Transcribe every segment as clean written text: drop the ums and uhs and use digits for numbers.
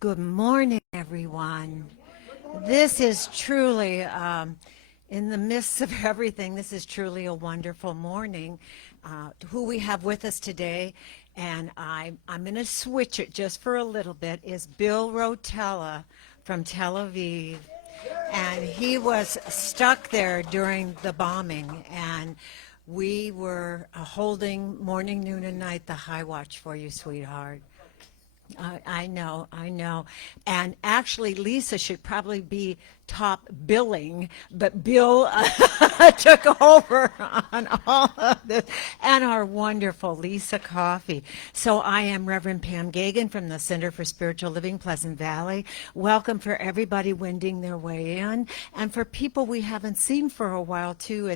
Good morning, everyone. This is truly, in the midst of everything, this is truly a wonderful morning. Who we have with us today, and I'm going to switch it just for a little bit, is Bill Rotella from Tel Aviv. And he was stuck there during the bombing, and we were holding morning, noon, and night the high watch for you, sweetheart. I know. And actually, Lisa should probably be top billing, but Bill took over on all of this, and our wonderful Lissa Coffey. So I am Reverend Pam Gagan from the Center for Spiritual Living, Pleasant Valley. Welcome for everybody wending their way in, and for people we haven't seen for a while too.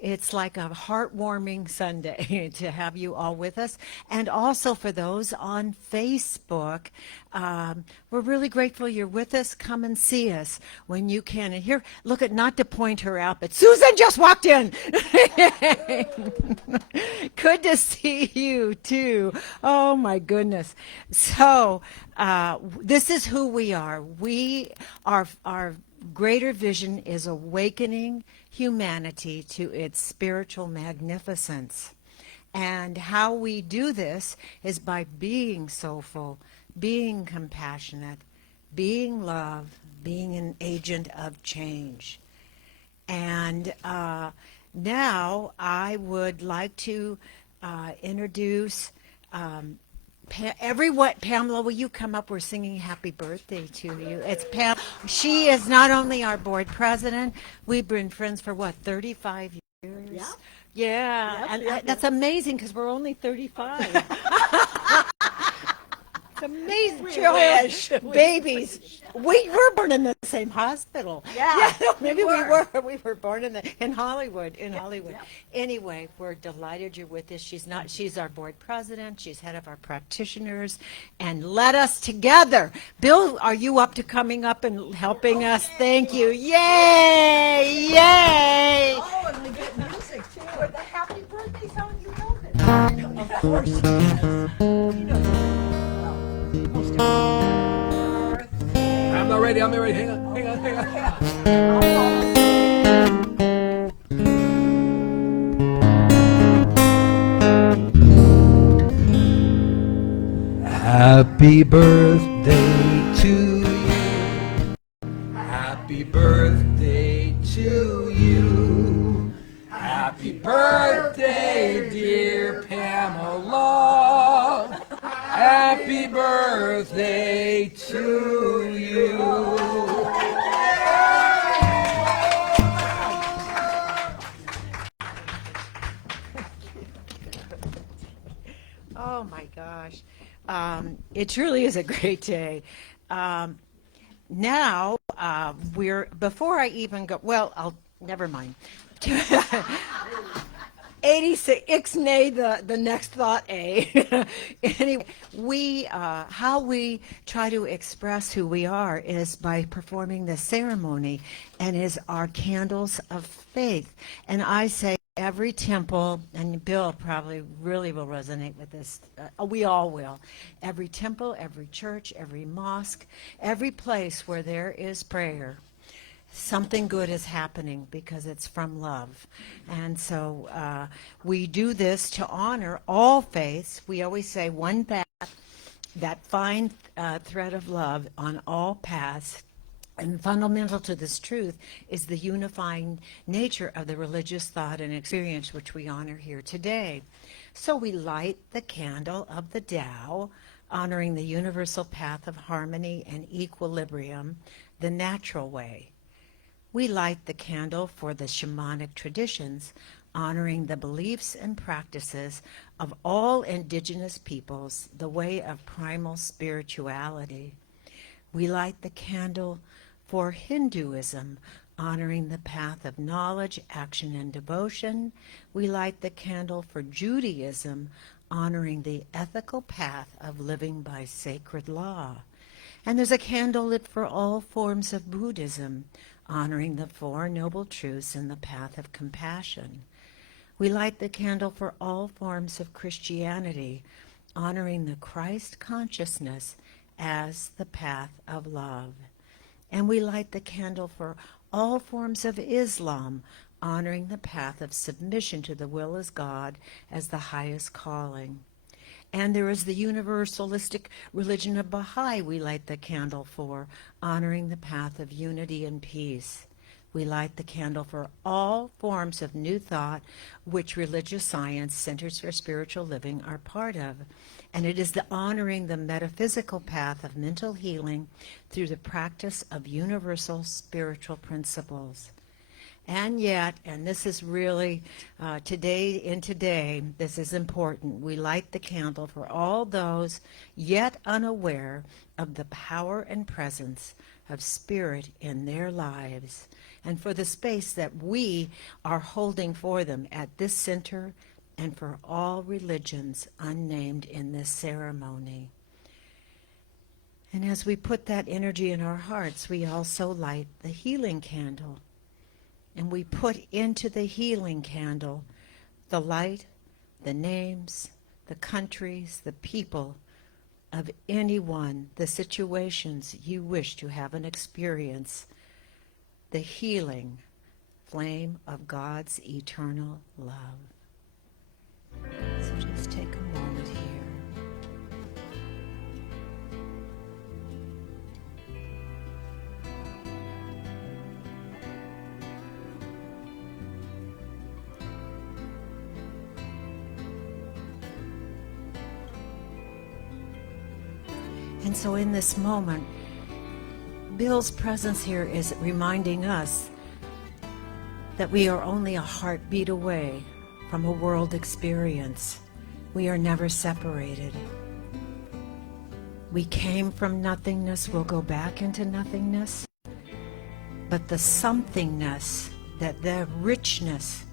It's like a heartwarming Sunday to have you all with us, and also for those on Facebook. We're really grateful you're with us. Come and see us when you can. And here, look at, not to point her out, but Susan just walked in. Good to see you too. Oh my goodness. So this is who we are. Our greater vision is awakening humanity to its spiritual magnificence. And how we do this is by being soulful, being compassionate, being love, being an agent of change. And now I would like to introduce Pamela, will you come up? We're singing happy birthday to you. It's Pam. She is not only our board president, we've been friends for what, 35 years? Yeah. Yeah, Yep, and yep, that's amazing because we're only 35. It's amazing. We Children, wish. babies. We were born in the same hospital. Yeah, no, we maybe were. we were born in Hollywood. Hollywood. yeah. Anyway, we're delighted you're with us. She's our board president. She's head of our practitioners, and let us together. Bill, are you up to coming up and helping us? Thank you. Yay! Yay! Oh, and we get music too. And the happy birthday song, you know that. Of course she does. She knows it well. Most birthday. I'm not ready. Hang on. Happy birthday to you. Happy birthday to you. Happy birthday, dear Pamela. Happy birthday to you. Oh my gosh. It truly is a great day. Now, before I even go, never mind. 86, ixnay the next thought A. Anyway, how we try to express who we are is by performing this ceremony, and is our candles of faith. And I say, every temple, and Bill probably really will resonate with this, we all will. Every temple, every church, every mosque, every place where there is prayer, something good is happening because it's from love. And so we do this to honor all faiths. We always say one path, that fine thread of love on all paths. And fundamental to this truth is the unifying nature of the religious thought and experience which we honor here today. So we light the candle of the Tao, honoring the universal path of harmony and equilibrium, the natural way. We light the candle for the shamanic traditions, honoring the beliefs and practices of all indigenous peoples, the way of primal spirituality. We light the candle for Hinduism, honoring the path of knowledge, action, and devotion. We light the candle for Judaism, honoring the ethical path of living by sacred law. And there's a candle lit for all forms of Buddhism, honoring the Four Noble Truths and the path of compassion. We light the candle for all forms of Christianity, honoring the Christ consciousness as the path of love. And we light the candle for all forms of Islam, honoring the path of submission to the will as God as the highest calling. And there is the universalistic religion of Baha'i we light the candle for, honoring the path of unity and peace. We light the candle for all forms of new thought, which religious science, Centers for Spiritual Living, are part of. And it is the honoring the metaphysical path of mental healing through the practice of universal spiritual principles. And yet, and this is really, today, this is important, we light the candle for all those yet unaware of the power and presence of Spirit in their lives, and for the space that we are holding for them at this center and for all religions unnamed in this ceremony. And as we put that energy in our hearts, we also light the healing candle. And we put into the healing candle the light, the names, the countries, the people of anyone, the situations you wish to have an experience, the healing flame of God's eternal love. So just take a moment here. And so in this moment, Bill's presence here is reminding us that we are only a heartbeat away from a world experience. We are never separated. We came from nothingness, we'll go back into nothingness. But the somethingness, that the richness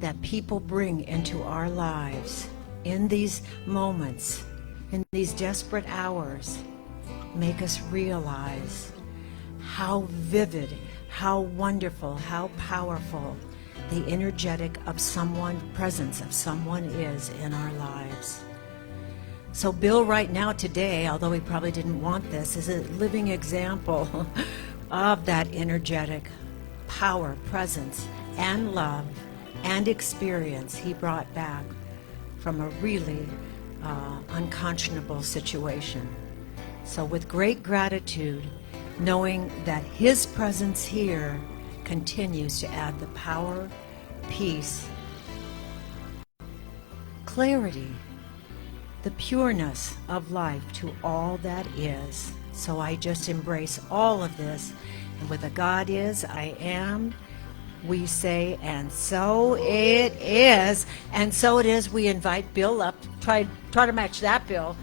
that people bring into our lives in these moments, in these desperate hours, make us realize how vivid, how wonderful, how powerful the energetic of someone, presence of someone is in our lives. So Bill right now today, although he probably didn't want this, is a living example of that energetic power, presence, and love and experience he brought back from a really unconscionable situation. So with great gratitude, knowing that his presence here continues to add the power, peace, clarity, the pureness of life to all that is. So I just embrace all of this, and with a God is, I am, we say, and so it is. And so it is. We invite Bill up. Try to match that, Bill.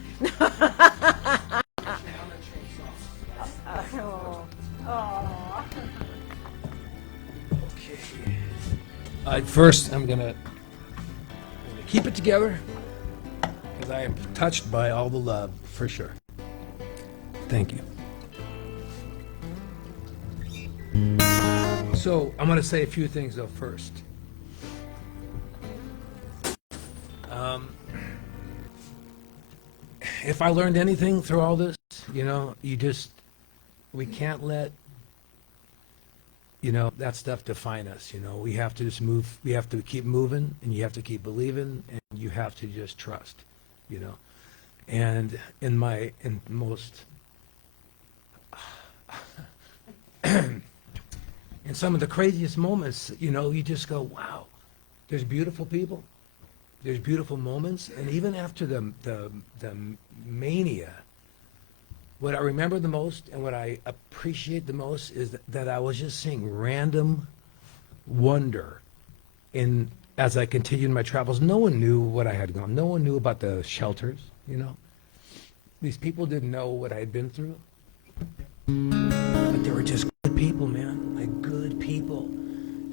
First, I'm gonna keep it together because I am touched by all the love, for sure. Thank you. So I'm gonna say a few things though first. If I learned anything through all this, we can't let, that stuff define us. We have to just move. We have to keep moving, and you have to keep believing, and you have to just trust, And in most, in some of the craziest moments, you just go, wow, there's beautiful people, there's beautiful moments, and even after the mania, what I remember the most and what I appreciate the most is that I was just seeing random wonder as I continued my travels. No one knew what I had gone. No one knew about the shelters, These people didn't know what I had been through. But they were just good people, man, like good people.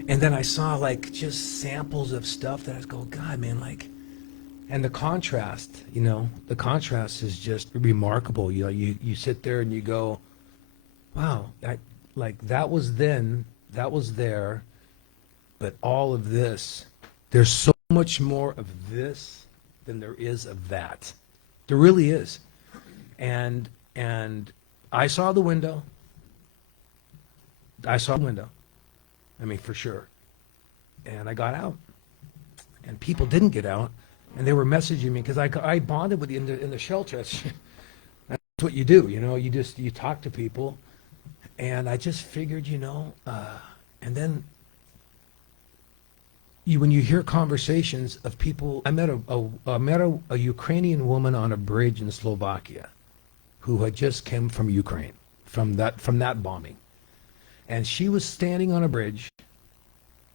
And then I saw just samples of stuff that I was going, God, man, and the contrast, the contrast is just remarkable. You sit there and you go, wow, that was then, that was there, but all of this, there's so much more of this than there is of that. There really is. And And I saw the window. I saw the window. I mean, for sure. And I got out. And people didn't get out. And they were messaging me because I bonded with you in the shelter. That's what you do, you know. You talk to people. And I just figured, and then when you hear conversations of people, I met a Ukrainian woman on a bridge in Slovakia who had just come from Ukraine, from that bombing. And she was standing on a bridge.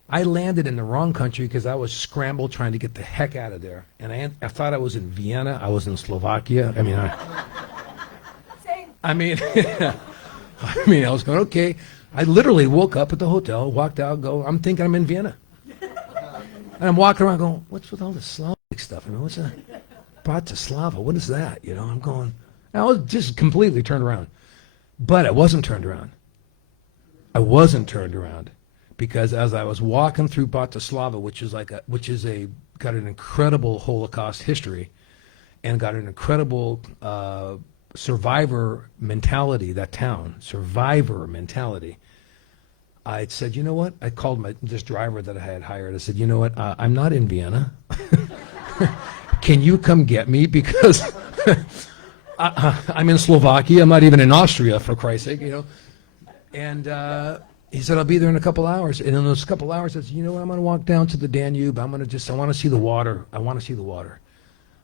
I landed in the wrong country because I was scrambled trying to get the heck out of there. And I thought I was in Vienna. I was in Slovakia. I mean, I was going, okay. I literally woke up at the hotel, walked out, I'm thinking I'm in Vienna. And I'm walking around going, what's with all this Slavic stuff? I mean, what's that? Bratislava, what is that? I'm going, I was just completely turned around. But I wasn't turned around. Because as I was walking through Bratislava, which is got an incredible Holocaust history and got an incredible survivor mentality, that town, survivor mentality. I said, you know what? I called this driver that I had hired. I said, you know what? I'm not in Vienna. Can you come get me? Because I'm in Slovakia. I'm not even in Austria, for Christ's sake, And he said, I'll be there in a couple hours. And in those couple hours, I said, you know what? I'm going to walk down to the Danube. I want to see the water. I want to see the water.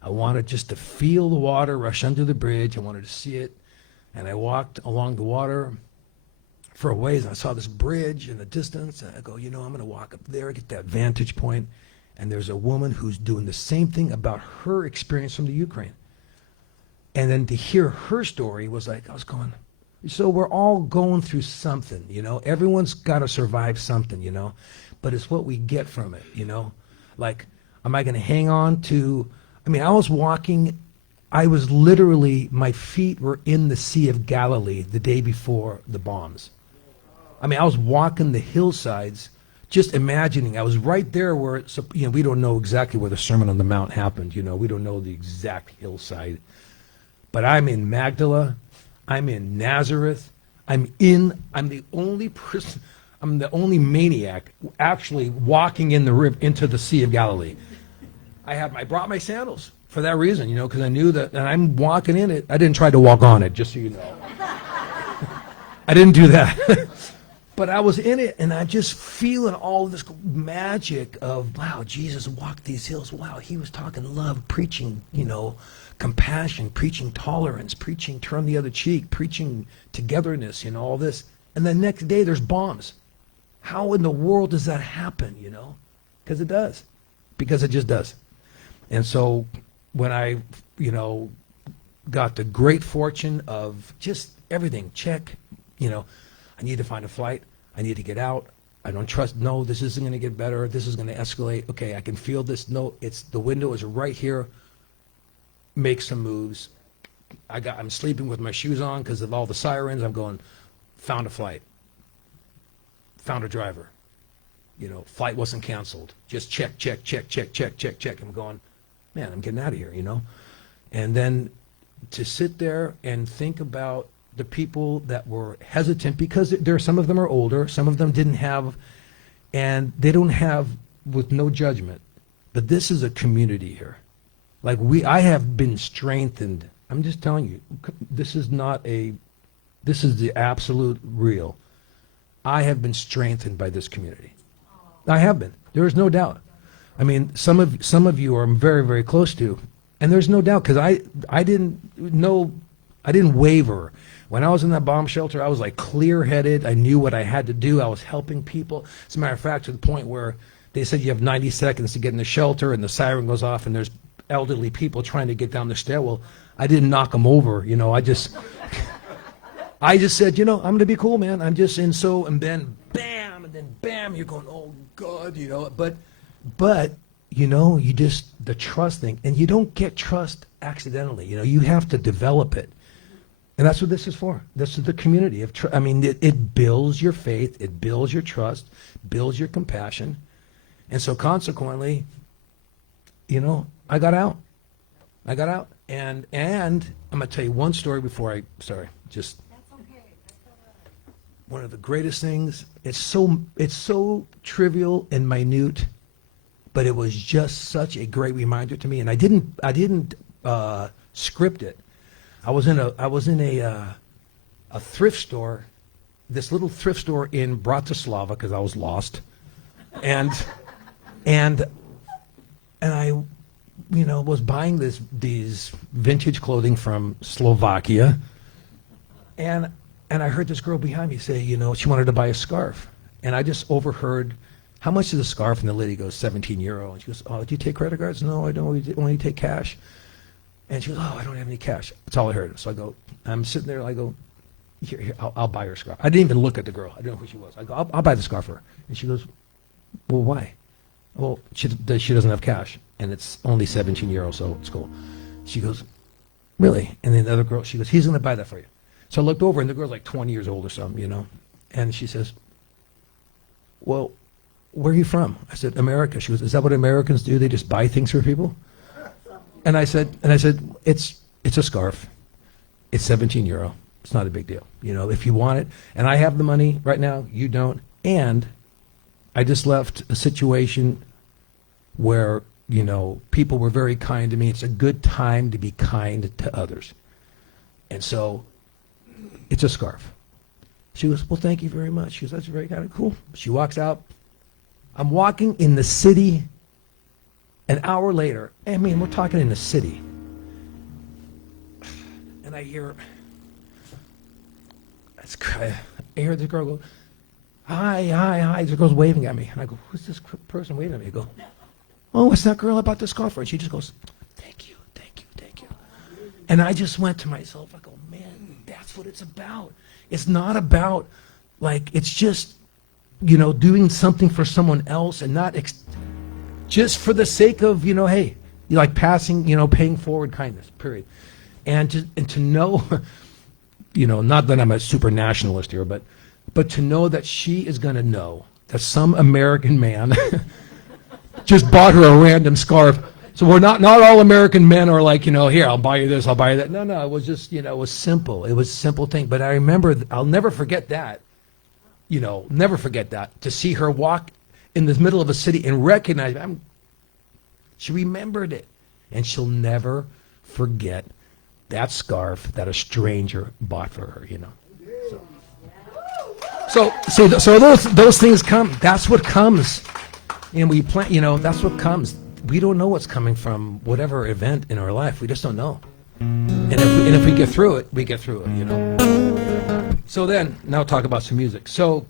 I wanted just to feel the water rush under the bridge. I wanted to see it. And I walked along the water for a ways, and I saw this bridge in the distance, and I go, I'm going to walk up there, get that vantage point, and there's a woman who's doing the same thing about her experience from the Ukraine. And then to hear her story was like, I was going, so we're all going through something, everyone's got to survive something, but it's what we get from it, like, am I going to hang on to, I was walking, I was literally, my feet were in the Sea of Galilee the day before the bombs. I was walking the hillsides, just imagining. I was right there where, we don't know exactly where the Sermon on the Mount happened. We don't know the exact hillside. But I'm in Magdala. I'm in Nazareth. I'm the only person, I'm the only maniac actually walking in the river into the Sea of Galilee. I brought my sandals for that reason, because I knew that, and I'm walking in it. I didn't try to walk on it, just so you know. I didn't do that. But I was in it, and I'm just feeling all this magic of, wow, Jesus walked these hills. Wow, he was talking love, preaching, compassion, preaching tolerance, preaching turn the other cheek, preaching togetherness, all this. And the next day, there's bombs. How in the world does that happen, Because it does. Because it just does. And so when I, got the great fortune of just everything, check, I need to find a flight. I need to get out. I don't trust. No, this isn't going to get better. This is going to escalate. Okay, I can feel this. No, the window is right here. Make some moves. I'm sleeping with my shoes on because of all the sirens. I'm going, found a flight. Found a driver. Flight wasn't canceled. Just check. I'm going, man, I'm getting out of here, And then to sit there and think about the people that were hesitant, because some of them are older, some of them didn't have, and they don't have, with no judgment, but this is a community here. Like I have been strengthened. I'm just telling you, this is the absolute real. I have been strengthened by this community. I have been. There is no doubt. Some of you are very, very close to, and there's no doubt, because I didn't waver. When I was in that bomb shelter, I was like clear-headed. I knew what I had to do. I was helping people. As a matter of fact, to the point where they said you have 90 seconds to get in the shelter, and the siren goes off, and there's elderly people trying to get down the stairwell. I didn't knock them over. I just said, I'm going to be cool, man. I'm just in and then bam, and then bam, you're going, oh, God, But, the trust thing, and you don't get trust accidentally. You have to develop it. And that's what this is for. This is the community of it builds your faith, it builds your trust, builds your compassion. And so consequently, I got out. And I'm gonna tell you one story before I, sorry, just one of the greatest things. It's so trivial and minute, but it was just such a great reminder to me. And I didn't script it. I was in a thrift store, this little thrift store in Bratislava, because I was lost, and I, was buying these vintage clothing from Slovakia, and I heard this girl behind me say, she wanted to buy a scarf, and I just overheard, how much is the scarf? And the lady goes, €17. And she goes, oh, do you take credit cards? No, I don't. Only take cash. And she goes, oh, I don't have any cash. That's all I heard. So I'm sitting there, I go, here, I'll buy her a scarf. I didn't even look at the girl. I didn't know who she was. I go, I'll buy the scarf for her. And she goes, well, why? Well, she doesn't have cash, and it's only €17, so it's cool. She goes, really? And then the other girl, she goes, he's going to buy that for you. So I looked over, and the girl's like 20 years old or something, And she says, well, where are you from? I said, America. She goes, is that what Americans do? They just buy things for people? And I said, it's a scarf. It's €17. It's not a big deal. If you want it, and I have the money right now, you don't. And I just left a situation where, people were very kind to me. It's a good time to be kind to others. And so it's a scarf. She goes, well, thank you very much. She goes, that's very kind of cool. She walks out. I'm walking in the city an hour later. We're talking in the city. And I hear the girl go, hi. The girl's waving at me. And I go, who's this person waving at me? I go, oh, it's that girl about the scarf. And she just goes, thank you. And I just went to myself, I go, man, that's what it's about. It's not about, it's just, doing something for someone else and not just for the sake of, hey, passing, paying forward kindness, period. And to know, not that I'm a super nationalist here, but to know that she is going to know that some American man just bought her a random scarf. So we're not all American men are like, here, I'll buy you this, I'll buy you that. No, it was just, it was simple. It was a simple thing. But I remember, I'll never forget that, to see her walk in the middle of a city and recognize, she remembered it. And she'll never forget that scarf that a stranger bought for her, So those things come. That's what comes. And we plan, that's what comes. We don't know what's coming from whatever event in our life. We just don't know. And if we get through it, we get through it, So then, now talk about some music. So,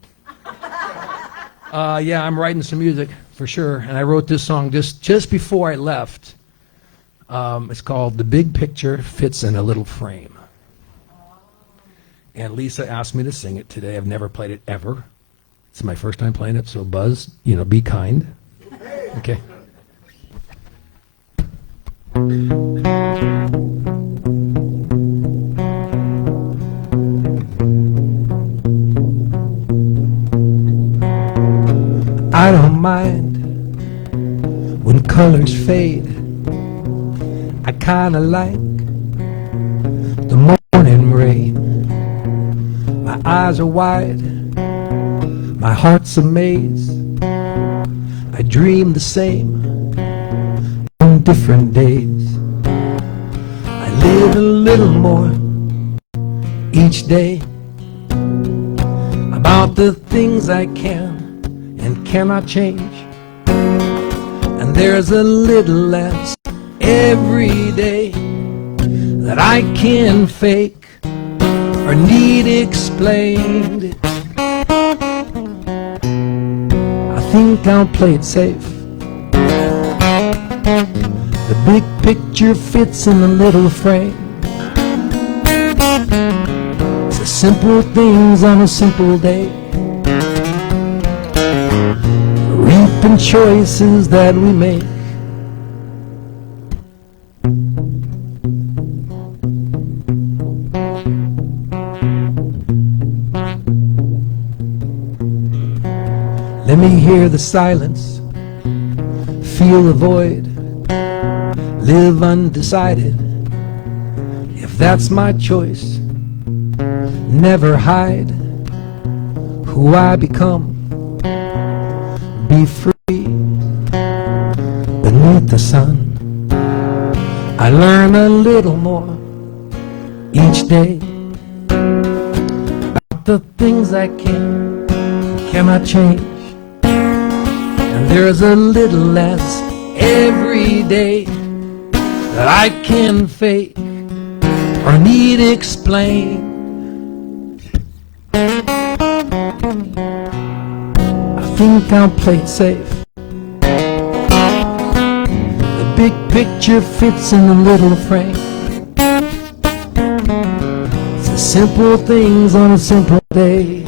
I'm writing some music for sure. And I wrote this song just before I left. It's called The Big Picture Fits in a Little Frame. And Lissa asked me to sing it today. I've never played it ever. It's my first time playing it, so Buzz, be kind. Okay. I don't mind when colors fade. I kinda like the morning rain. My eyes are wide, my heart's a maze. I dream the same on different days. I live a little more each day about the things I can and cannot change. And there's a little less every day that I can fake or need explained. I think I'll play it safe. The big picture fits in the little frame. It's the simple things on a simple day, reaping choices that we make. Let me hear the silence, feel the void, live undecided, if that's my choice. Never hide who I become. Be free beneath the sun. I learn a little more each day about the things I cannot change. And there's a little less every day that I can fake or need explain. I think I'll play it safe. The big picture fits in the little frame. It's the simple things on a simple day.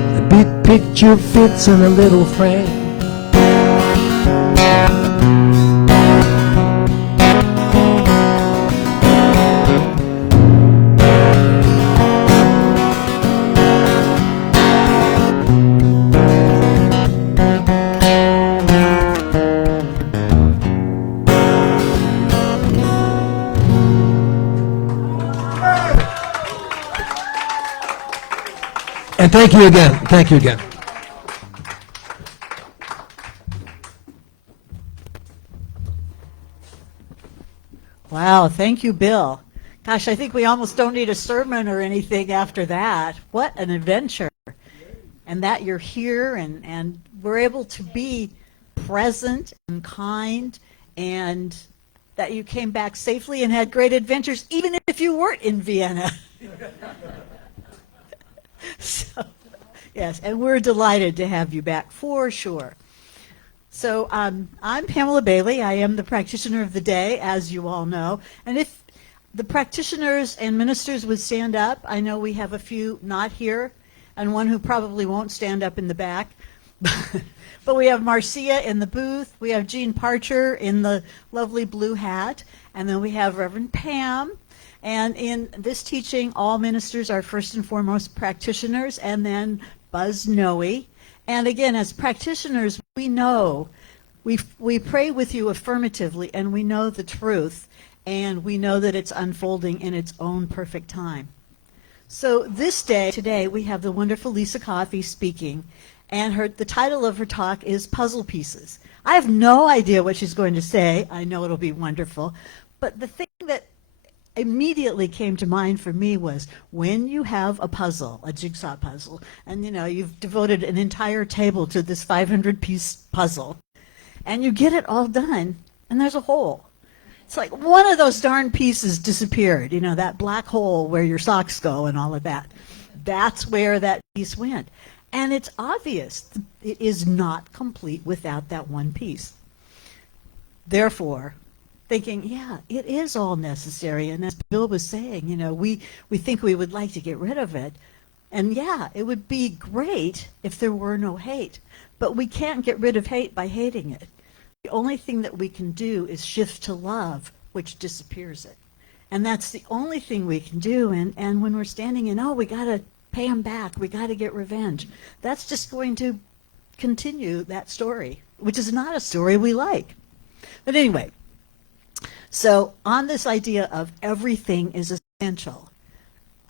The big picture fits in a little frame. And thank you again. Thank you again. Wow, thank you, Bill. Gosh, I think we almost don't need a sermon or anything after that. What an adventure. And that you're here and we're able to be present and kind, and that you came back safely and had great adventures, even if you weren't in Vienna. So, yes, and we're delighted to have you back for sure. So I'm Pamela Bailey. I am the practitioner of the day, as you all know. And if the practitioners and ministers would stand up, I know we have a few not here, and one who probably won't stand up in the back. But we have Marcia in the booth. We have Jean Parcher in the lovely blue hat. And then we have Reverend Pam. And in this teaching, all ministers are first and foremost practitioners, and then Buzz Noe. And again, as practitioners, we know, we pray with you affirmatively, and we know the truth, and we know that it's unfolding in its own perfect time. So today, we have the wonderful Lissa Coffey speaking, and the title of her talk is Puzzle Pieces. I have no idea what she's going to say. I know it'll be wonderful. But the thing that immediately came to mind for me was when you have a puzzle, a jigsaw puzzle, and you've devoted an entire table to this 500-piece puzzle, and you get it all done, and there's a hole. It's like one of those darn pieces disappeared, that black hole where your socks go and all of that. That's where that piece went. And it's obvious it is not complete without that one piece. Therefore, thinking, yeah, it is all necessary. And as Bill was saying, we think we would like to get rid of it. And yeah, it would be great if there were no hate. But we can't get rid of hate by hating it. The only thing that we can do is shift to love, which disappears it. And that's the only thing we can do. And when we're standing in, we got to pay them back. We got to get revenge. That's just going to continue that story, which is not a story we like. But anyway, so on this idea of everything is essential,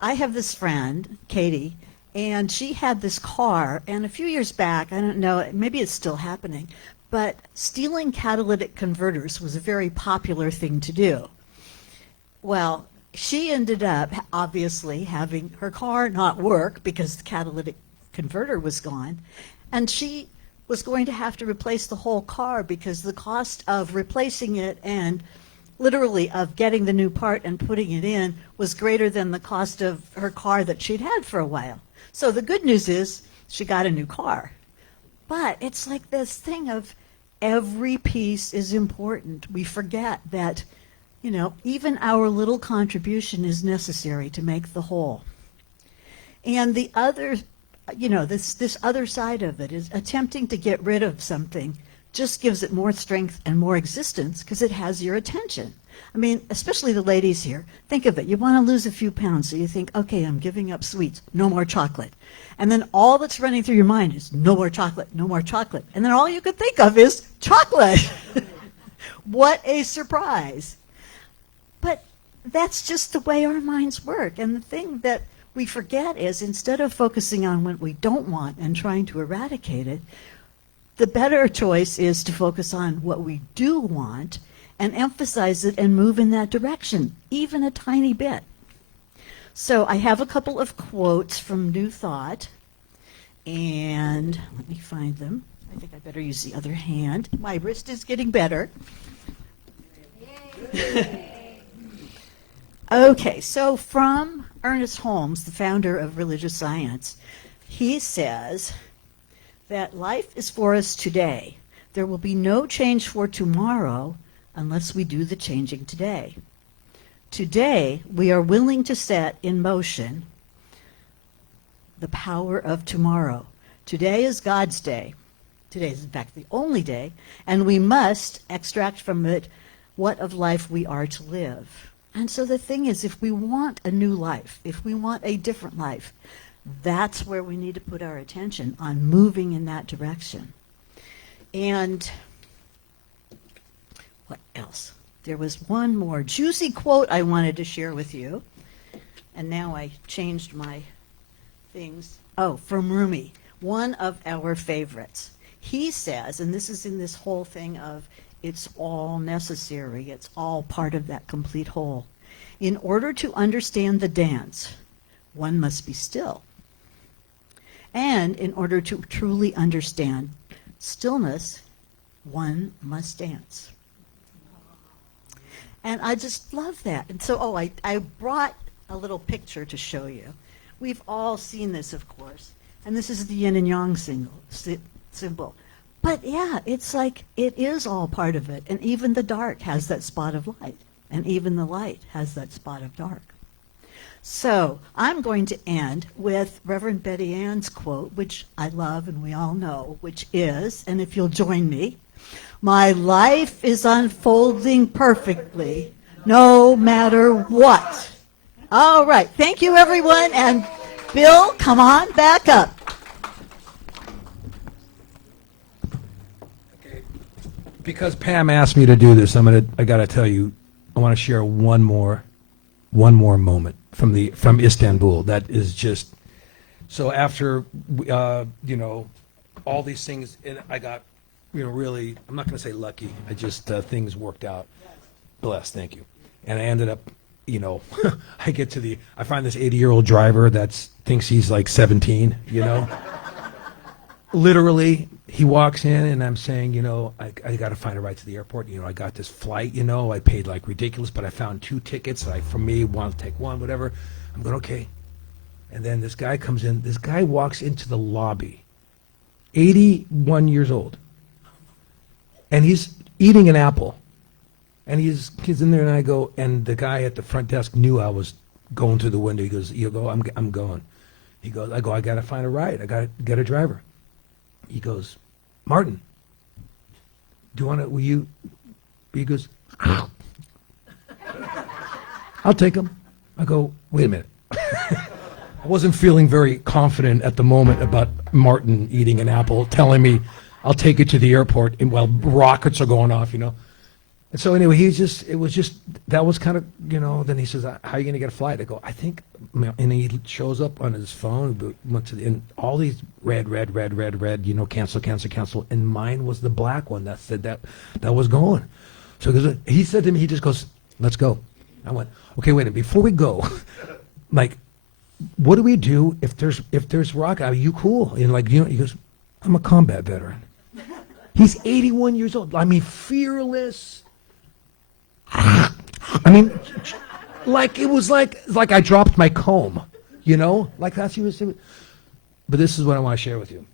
I have this friend, Katie, and she had this car, and a few years back, I don't know, maybe it's still happening, but stealing catalytic converters was a very popular thing to do. Well, she ended up, obviously, having her car not work because the catalytic converter was gone, and she was going to have to replace the whole car because the cost of replacing it and literally of getting the new part and putting it in was greater than the cost of her car that she'd had for a while. So the good news is she got a new car. But it's like this thing of every piece is important. We forget that, even our little contribution is necessary to make the whole. And the other, this other side of it is attempting to get rid of something just gives it more strength and more existence because it has your attention. I mean, especially the ladies here. Think of it. You want to lose a few pounds, so you think, okay, I'm giving up sweets, no more chocolate. And then all that's running through your mind is no more chocolate, no more chocolate. And then all you could think of is chocolate. What a surprise. But that's just the way our minds work. And the thing that we forget is instead of focusing on what we don't want and trying to eradicate it, the better choice is to focus on what we do want and emphasize it and move in that direction, even a tiny bit. So I have a couple of quotes from New Thought, and let me find them. I think I better use the other hand. My wrist is getting better. Okay, so from Ernest Holmes, the founder of religious science, he says that life is for us today. There will be no change for tomorrow unless we do the changing today. Today, we are willing to set in motion the power of tomorrow. Today is God's day. Today is, in fact, the only day, and we must extract from it what of life we are to live. And so the thing is, if we want a new life, if we want a different life, that's where we need to put our attention on moving in that direction. And what else? There was one more juicy quote I wanted to share with you. And now I changed my things. Oh, from Rumi, one of our favorites. He says, and this is in this whole thing of it's all necessary, it's all part of that complete whole. In order to understand the dance, one must be still. And in order to truly understand stillness, one must dance. And I just love that. And so, I brought a little picture to show you. We've all seen this, of course. And this is the yin and yang symbol. But yeah, it's like it is all part of it. And even the dark has that spot of light. And even the light has that spot of dark. So I'm going to end with Reverend Betty Ann's quote, which I love and we all know, which is, and if you'll join me, my life is unfolding perfectly, no matter what. All right. Thank you, everyone. And Bill, come on back up. Okay. Because Pam asked me to do this, I got to tell you, I want to share one more moment from Istanbul that is just so after all these things, and I got really, I'm not going to say lucky, I just things worked out. Blessed, thank you. And I ended up I find this 80-year-old driver that thinks he's like 17, literally. He walks in and I'm saying, I got to find a ride to the airport. I got this flight, I paid like ridiculous, but I found 2 tickets. For me, want to take one, whatever. I'm going, okay. And then this guy comes in. This guy walks into the lobby, 81 years old. And he's eating an apple. And he's in there and I go, and the guy at the front desk knew I was going through the window. He goes, I'm going. He goes, I got to find a ride. I got to get a driver. He goes, Martin, will you? He goes, I'll take him. I go, wait a minute. I wasn't feeling very confident at the moment about Martin eating an apple, telling me, I'll take you to the airport while rockets are going off, And so anyway, that was kind of, then he says, how are you going to get a flight? I go, I think, and he shows up on his phone, and all these red, cancel. And mine was the black one that said that was going. So he said to me, he just goes, let's go. I went, okay, wait a minute, before we go, what do we do if there's rock? Are you cool? And he goes, I'm a combat veteran. He's 81 years old. I mean, fearless. I mean, it was like I dropped my comb, like that's he was saying. But this is what I want to share with you.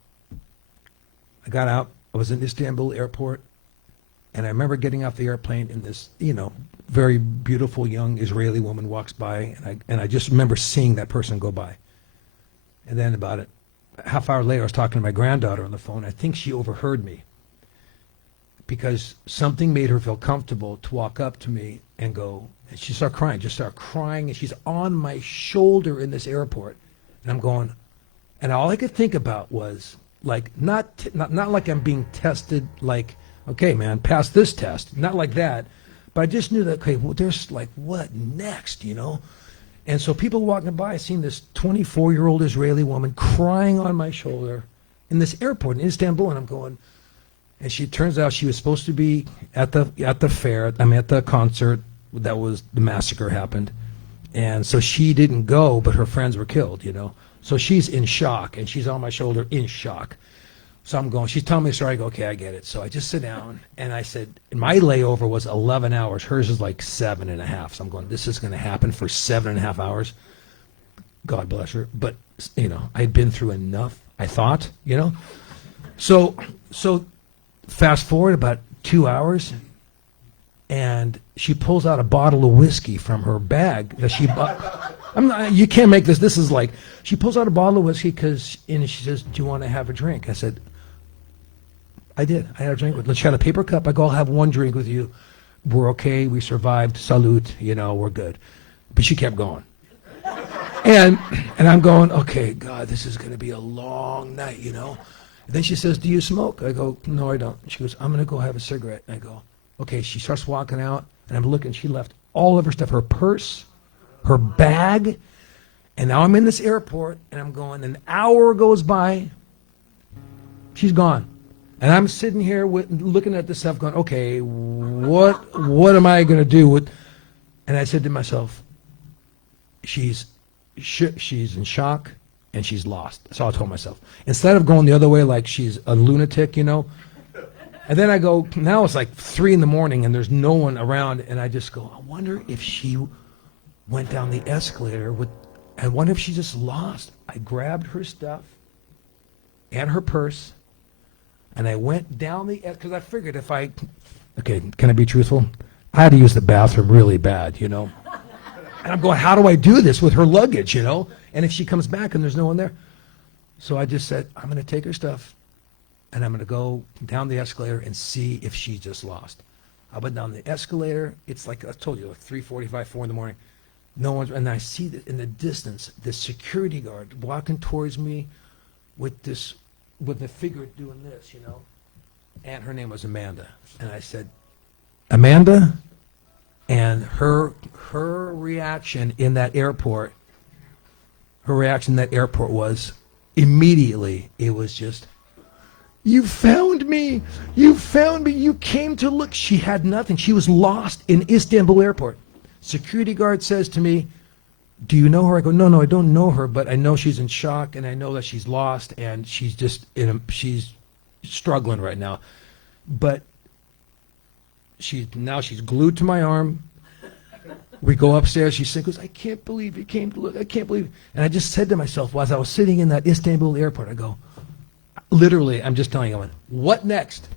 I got out. I was in Istanbul airport, and I remember getting off the airplane, and this, very beautiful young Israeli woman walks by, and I just remember seeing that person go by. And then about a half hour later, I was talking to my granddaughter on the phone. I think she overheard me, because something made her feel comfortable to walk up to me and go, and she started crying, and she's on my shoulder in this airport, and I'm going, and all I could think about was not like I'm being tested, okay, man, pass this test, not like that, But I just knew that, okay, well, there's like, what next, you know? And so people walking by, I seen this 24-year-old Israeli woman crying on my shoulder in this airport in Istanbul, and I'm going, and she turns out she was supposed to be at the fair, at the concert that was the massacre happened. And so she didn't go, but her friends were killed, you know? So she's in shock, and she's on my shoulder in shock. So I'm going, she's telling me the story. I go, okay, I get it. So I just sit down, and I said, my layover was 11 hours. Hers is like 7.5. So I'm going, this is going to happen for 7.5 hours. God bless her. But, you know, I had been through enough, I thought, you know. So fast forward about 2 hours, and she pulls out a bottle of whiskey from her bag that she bought. You can't make this. This is like, she pulls out a bottle of whiskey and she says, do you want to have a drink? I said, I did. I had a drink with her. She had a paper cup. I go, I'll have one drink with you. We're okay. We survived. Salute. You know, we're good. But she kept going. And I'm going, okay, God, this is going to be a long night, you know. And then she says, do you smoke? I go, no, I don't. She goes, I'm going to go have a cigarette. And I go, okay. She starts walking out, and I'm looking. She left all of her stuff, her purse, her bag. And now I'm in this airport, and I'm going, an hour goes by. She's gone. And I'm sitting here looking at this stuff going, okay, what am I going to do with? And I said to myself, she's in shock and she's lost. That's all I told myself. Instead of going the other way like she's a lunatic, you know. And then I go, now it's like 3 in the morning and there's no one around. And I just go, I wonder if she went down the escalator I wonder if she just lost. I grabbed her stuff and her purse. And I went down because I figured okay, can I be truthful? I had to use the bathroom really bad, you know. And I'm going, how do I do this with her luggage, you know? And if she comes back and there's no one there. So I just said, I'm going to take her stuff, and I'm going to go down the escalator and see if she just lost. I went down the escalator. It's like, I told you, like 3:45, 4 in the morning. No one's, and I see that in the distance, the security guard walking towards me with the figure doing this, you know. And her name was Amanda. And I said, Amanda? And her reaction in that airport, was immediately, it was just, you found me. You found me. You came to look. She had nothing. She was lost in Istanbul airport. Security guard says to me, do you know her? I go, no, I don't know her, but I know she's in shock, and I know that she's lost, and she's just she's struggling right now. But she's glued to my arm. We go upstairs. She goes, I can't believe you came to look. I can't believe. And I just said to myself, as I was sitting in that Istanbul airport, I go, literally, I'm just telling you, I went, what next?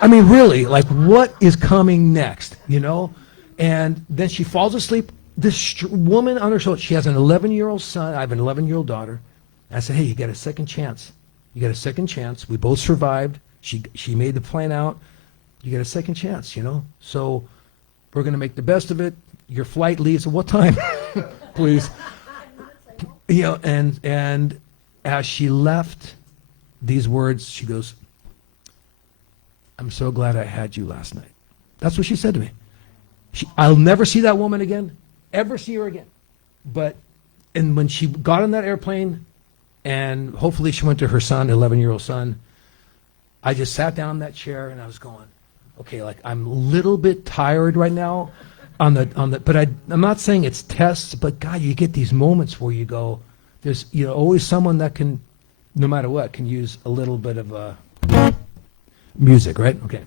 I mean, really, like, what is coming next, you know? And then she falls asleep. This woman on her shoulder, she has an 11-year-old son. I have an 11-year-old daughter. And I said, hey, you got a second chance. You got a second chance. We both survived. She made the plane out. You get a second chance, you know? So we're going to make the best of it. Your flight leaves at what time? Please. You know, and as she left, these words, she goes, I'm so glad I had you last night. That's what she said to me. I'll never see that woman again, ever see her again. And when she got on that airplane, and hopefully she went to her son, 11-year-old son, I just sat down in that chair and I was going, okay, like I'm a little bit tired right now but I'm not saying it's tests, but God, you get these moments where you go, there's always someone that can, no matter what, can use a little bit of music, right? Okay.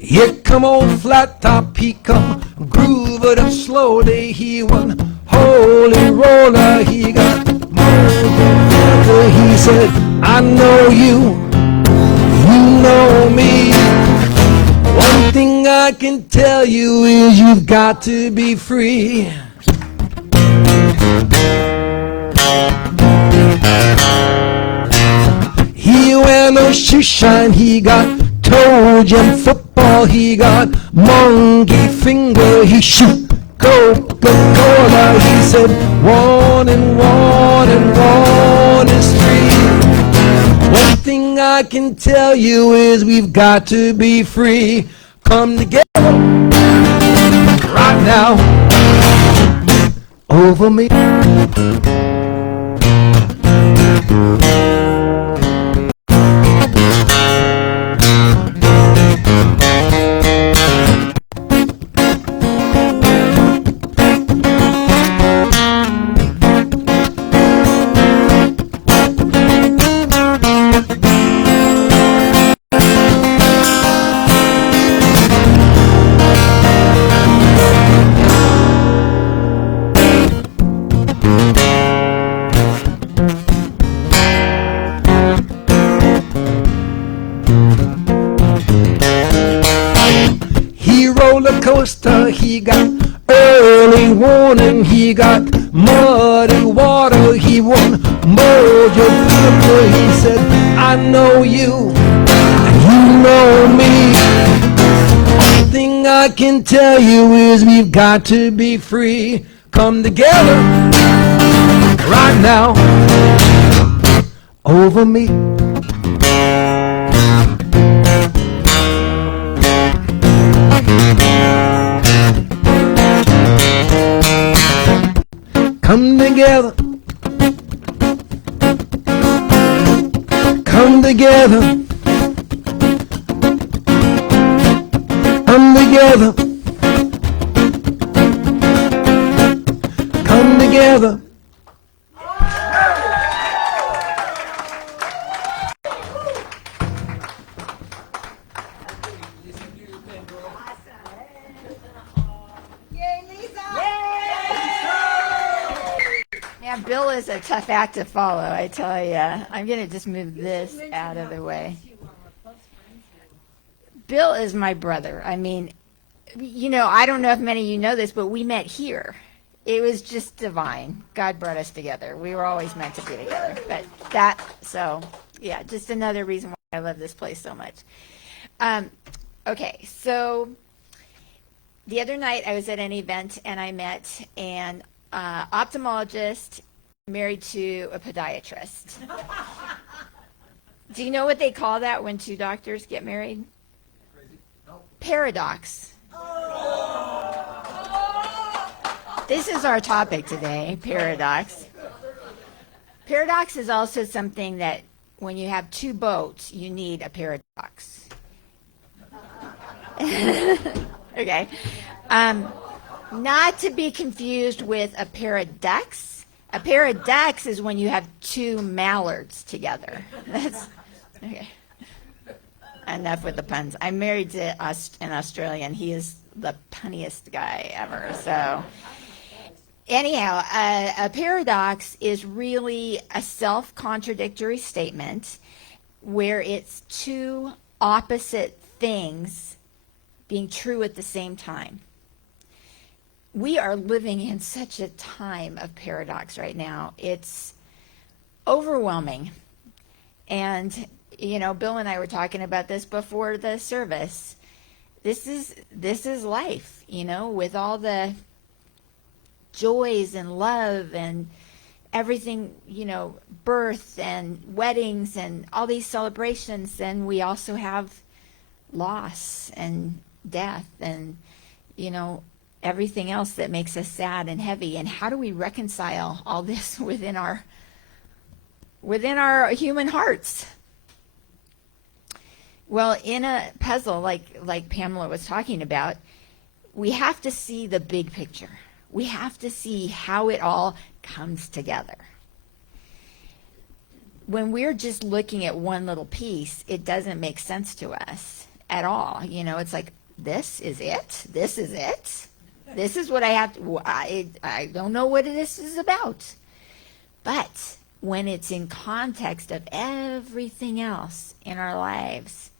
Here come old flat top, he come, groove it up slowly, he one holy roller, he got more. He said, I know you, you know me. One thing I can tell you is you've got to be free. He wear no shoe shine, he got toe jam football ball, he got monkey finger, he shoot Coca-Cola. He said, 1 and 1 and 1 is 3. One thing I can tell you is we've got to be free. Come together right now over me. Roller coaster, he got early warning, he got muddy water, he won Mojo Picture. He said, I know you, and you know me. Only thing I can tell you is we've got to be free. Come together right now over me. Come together, come together, come together, come together. Yeah, Bill is a tough act to follow, I tell you. I'm going to just move this out of the way. Bill is my brother. I mean, you know, I don't know if many of you know this, but we met here. It was just divine. God brought us together. We were always meant to be together. But so, yeah, just another reason why I love this place so much. Okay, so the other night I was at an event and I met an ophthalmologist married to a podiatrist. Do you know what they call that when two doctors get married? Paradox. This is our topic today, paradox. Paradox is also something that when you have two boats, you need a paradox. Okay. Not to be confused with a paradox. A paradox is when you have two mallards together. That's okay. Enough with the puns. I'm married to an Australian. He is the punniest guy ever. So anyhow, a paradox is really a self-contradictory statement where it's two opposite things being true at the same time. We are living in such a time of paradox right now. It's overwhelming. And, you know, Bill and I were talking about this before the service. This is life, you know, with all the joys and love and everything, you know, birth and weddings and all these celebrations. And we also have loss and death and, you know, everything else that makes us sad and heavy. And how do we reconcile all this within our human hearts? Well, in a puzzle like Pamela was talking about, we have to see the big picture. We have to see how it all comes together. When we're just looking at one little piece, it doesn't make sense to us at all. You know, it's like, this is it? This is it? This is what I have to, I don't know what this is about. But when it's in context of everything else in our lives,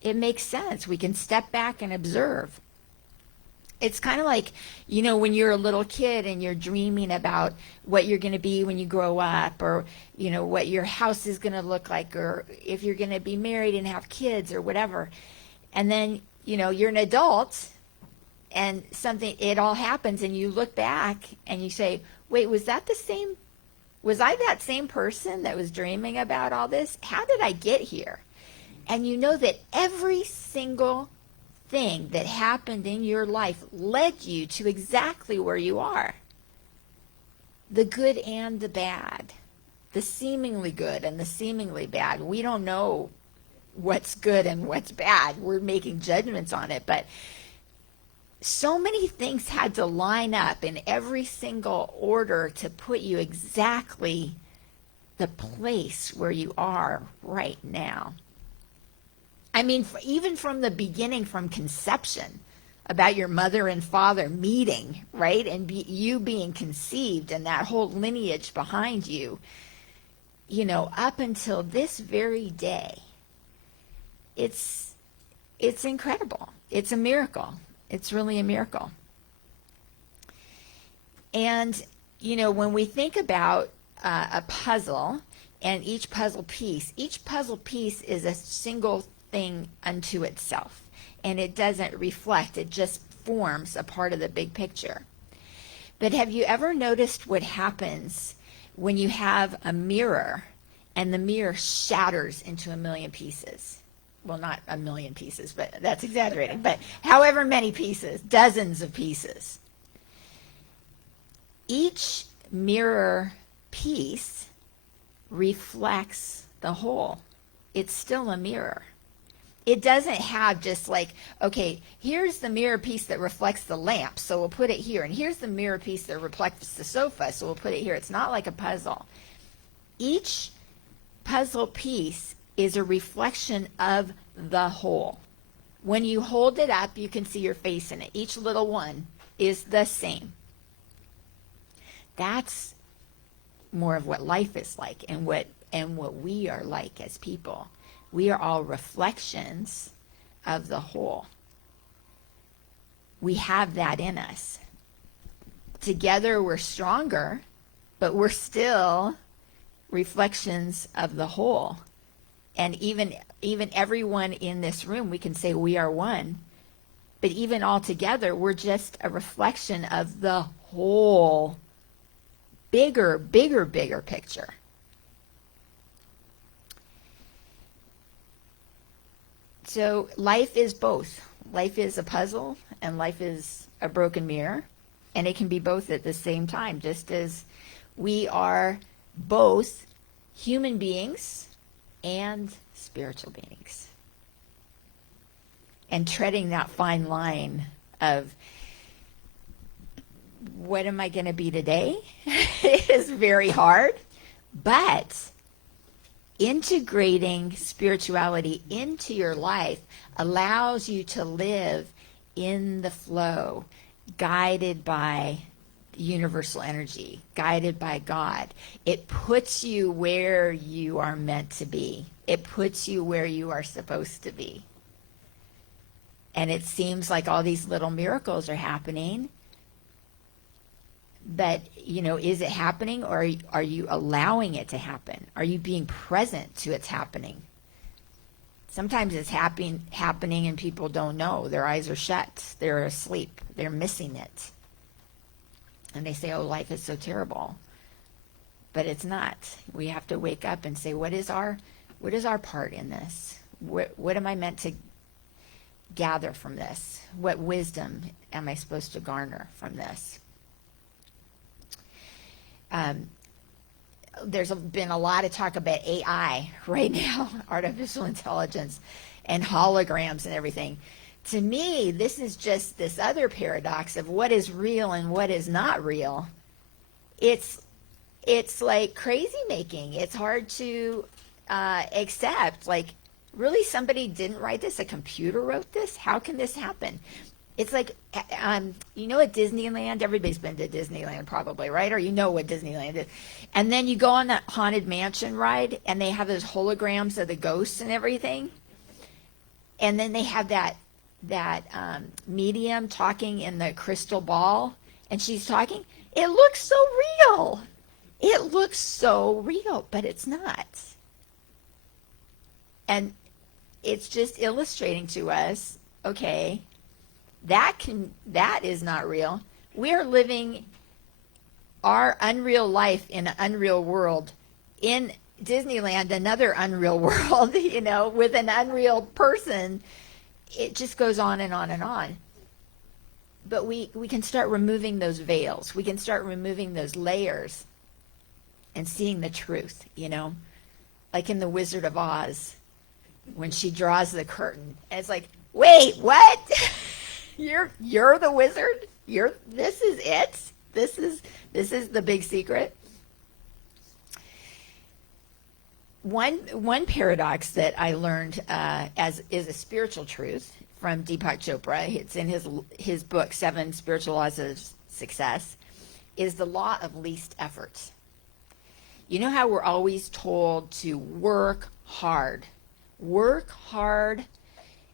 it makes sense. We can step back and observe. It's kind of like, you know, when you're a little kid and you're dreaming about what you're going to be when you grow up, or, you know, what your house is going to look like, or if you're going to be married and have kids or whatever. And then you're an adult and it all happens and you look back and you say, wait, was I that same person that was dreaming about all this? How did I get here? And you know that every single thing that happened in your life led you to exactly where you are. The good and the bad, the seemingly good and the seemingly bad. We don't know what's good and what's bad. We're making judgments on it, but so many things had to line up in every single order to put you exactly the place where you are right now. I mean, even from the beginning, from conception, about your mother and father meeting, right? And you being conceived and that whole lineage behind you, up until this very day. It's incredible. It's a miracle. It's really a miracle. And, when we think about a puzzle and each puzzle piece is a single thing unto itself. And it doesn't reflect, it just forms a part of the big picture. But have you ever noticed what happens when you have a mirror and the mirror shatters into a million pieces? Well, not a million pieces, but that's exaggerating. But however many pieces, dozens of pieces. Each mirror piece reflects the whole. It's still a mirror. It doesn't have just like, okay, here's the mirror piece that reflects the lamp, so we'll put it here. And here's the mirror piece that reflects the sofa, so we'll put it here. It's not like a puzzle. Each puzzle piece is a reflection of the whole. When you hold it up, you can see your face in it. Each little one is the same. That's more of what life is like and what we are like as people. We are all reflections of the whole. We have that in us. Together we're stronger, but we're still reflections of the whole. And even everyone in this room, we can say we are one. But even all together, we're just a reflection of the whole bigger picture. So life is both. Life is a puzzle and life is a broken mirror. And it can be both at the same time, just as we are both human beings and spiritual beings. And treading that fine line of what am I going to be today is very hard, but integrating spirituality into your life allows you to live in the flow, guided by universal energy, guided by God. It puts you where you are meant to be. It puts you where you are supposed to be. And it seems like all these little miracles are happening. But, is it happening, or are you allowing it to happen? Are you being present to its happening? Sometimes it's happening and people don't know. Their eyes are shut. They're asleep. They're missing it. And they say, oh, life is so terrible. But it's not. We have to wake up and say, what is our part in this? What am I meant to gather from this? What wisdom am I supposed to garner from this? There's been a lot of talk about AI right now, artificial intelligence and holograms and everything. To me, this is just this other paradox of what is real and what is not real. It's like crazy making. It's hard to accept. Like, really, somebody didn't write this? A computer wrote this? How can this happen? It's like, at Disneyland, everybody's been to Disneyland probably, right? Or what Disneyland is. And then you go on that Haunted Mansion ride, and they have those holograms of the ghosts and everything. And then they have that medium talking in the crystal ball, and she's talking. It looks so real. It looks so real, but it's not. And it's just illustrating to us okay, that is not real. We are living our unreal life in an unreal world. In Disneyland, another unreal world, with an unreal person. It just goes on and on and on. But we can start removing those veils. We can start removing those layers and seeing the truth, like in The Wizard of Oz, when she draws the curtain. And it's like, wait, what? You're the wizard? This is it? This is the big secret? One paradox that I learned is a spiritual truth from Deepak Chopra. It's in his book, 7 Spiritual Laws of Success, is the law of least effort. You know how we're always told to work hard,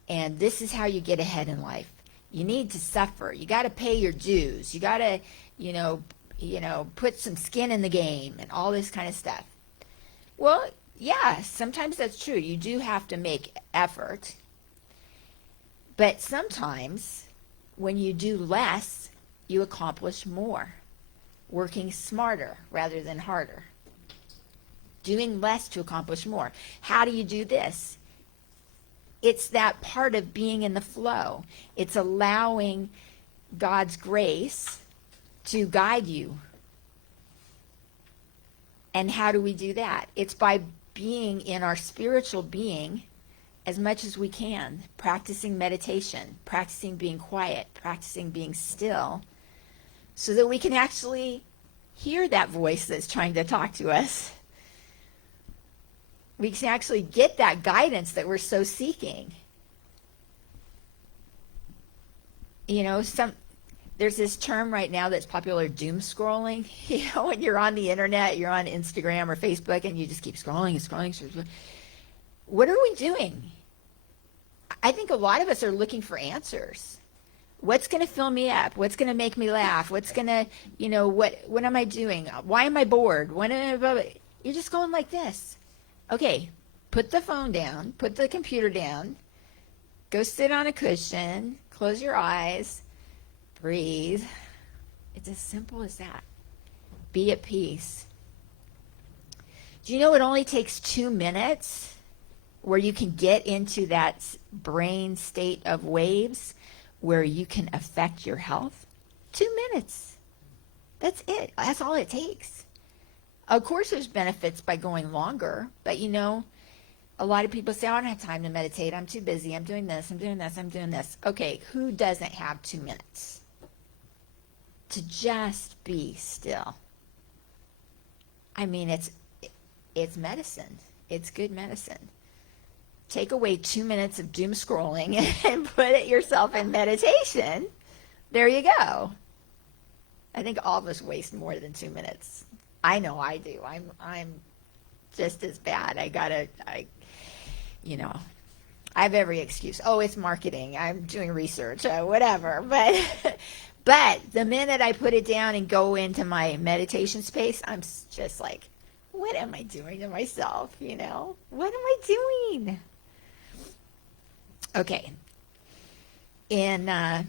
and this is how you get ahead in life. You need to suffer. You got to pay your dues. You got to, put some skin in the game and all this kind of stuff. Well, yeah, sometimes that's true. You do have to make effort. But sometimes when you do less, you accomplish more. Working smarter rather than harder. Doing less to accomplish more. How do you do this? It's that part of being in the flow. It's allowing God's grace to guide you. And how do we do that? It's by being in our spiritual being as much as we can, practicing meditation, practicing being quiet, practicing being still, so that we can actually hear that voice that's trying to talk to us. We can actually get that guidance that we're so seeking. There's this term right now that's popular, doom scrolling. When you're on the internet, you're on Instagram or Facebook, and you just keep scrolling and scrolling. What are we doing? I think a lot of us are looking for answers. What's going to fill me up? What's going to make me laugh? What's going to, what am I doing? Why am I bored? You're just going like this. Okay, put the phone down, put the computer down, go sit on a cushion, close your eyes, breathe. It's as simple as that. Be at peace. Do you know it only takes 2 minutes where you can get into that brain state of waves where you can affect your health? 2 minutes. That's it. That's all it takes. Of course, there's benefits by going longer, but a lot of people say, I don't have time to meditate. I'm too busy. I'm doing this. I'm doing this. I'm doing this. Okay, who doesn't have 2 minutes to just be still? I mean, it's medicine. It's good medicine. Take away 2 minutes of doom scrolling and put yourself in meditation. There you go. I think all of us waste more than 2 minutes. I know I do. I'm just as bad. I have every excuse. Oh, it's marketing. I'm doing research, whatever. But the minute I put it down and go into my meditation space, I'm just like, what am I doing to myself? What am I doing? Okay. And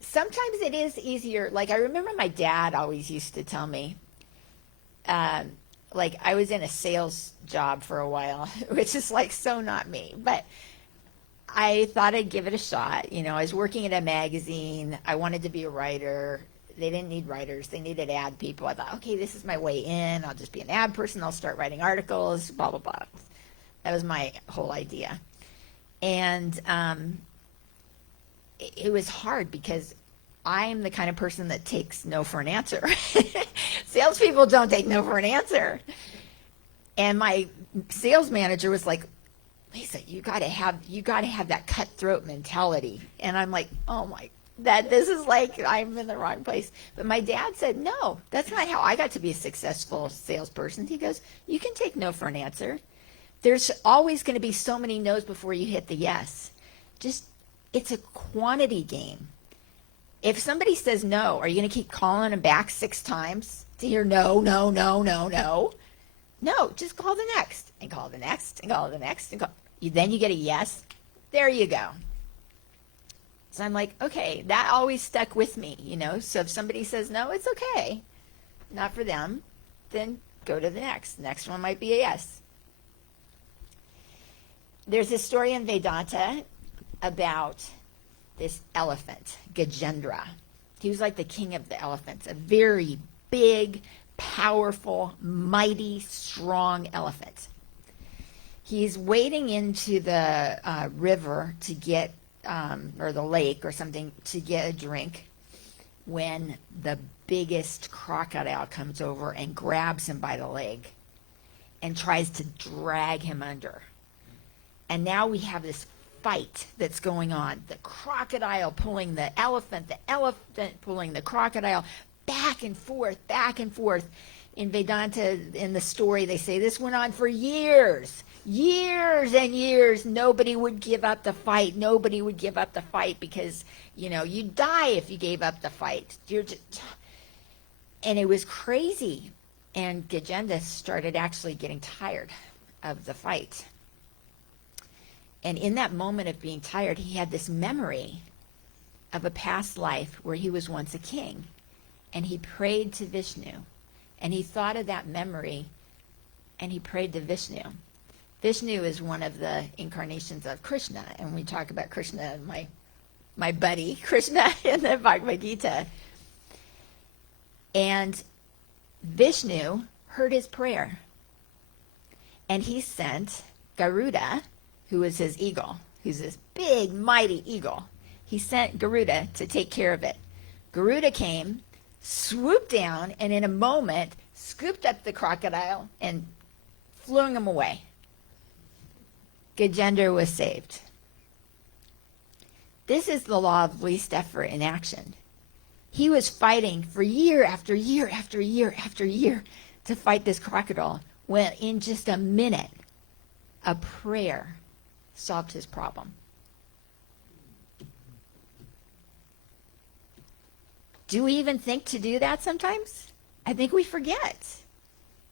sometimes it is easier. Like, I remember my dad always used to tell me, I was in a sales job for a while, which is so not me, but I thought I'd give it a shot. I was working at a magazine. I wanted to be a writer. They didn't need writers. They needed ad people. I thought, okay, this is my way in. I'll just be an ad person. I'll start writing articles, blah, blah, blah. That was my whole idea. And it was hard because I'm the kind of person that takes no for an answer. Salespeople don't take no for an answer. And my sales manager was like, Lisa, you gotta have that cutthroat mentality. And I'm like, this is I'm in the wrong place. But my dad said, no, that's not how I got to be a successful salesperson. He goes, you can take no for an answer. There's always going to be so many no's before you hit the yes. It's a quantity game. If somebody says no, are you going to keep calling them back 6 times to hear no, no, no, no, no? No, just call the next and call the next and call the next. Then you get a yes. There you go. So I'm like, okay, that always stuck with me, you know. So if somebody says no, it's okay, not for them, then go to the next. The next one might be a yes. There's this story in Vedanta about this elephant, Gajendra. He was like the king of the elephants, a very big, powerful, mighty, strong elephant. He's wading into the river to get, or the lake or something, to get a drink when the biggest crocodile comes over and grabs him by the leg and tries to drag him under. And now we have this fight that's going on. The crocodile pulling the elephant pulling the crocodile, back and forth, back and forth. In Vedanta, in the story, they say this went on for years and years. Nobody would give up the fight. Nobody would give up the fight because, you know, you'd die if you gave up the fight. And it was crazy. And Gajendra started actually getting tired of the fight. And in that moment of being tired, he had this memory of a past life where he was once a king. And he prayed to Vishnu. And he thought of that memory, and he prayed to Vishnu. Vishnu is one of the incarnations of Krishna. And when we talk about Krishna, my buddy Krishna in the Bhagavad Gita. And Vishnu heard his prayer. And he sent Garuda, who is his eagle, who's this big, mighty eagle. He sent Garuda to take care of it. Garuda came, swooped down, and in a moment, scooped up the crocodile and flew him away. Gajendra was saved. This is the law of least effort in action. He was fighting for year after year after year after year to fight this crocodile, when in just a minute, a prayer solved his problem. Do we even think to do that sometimes? I think we forget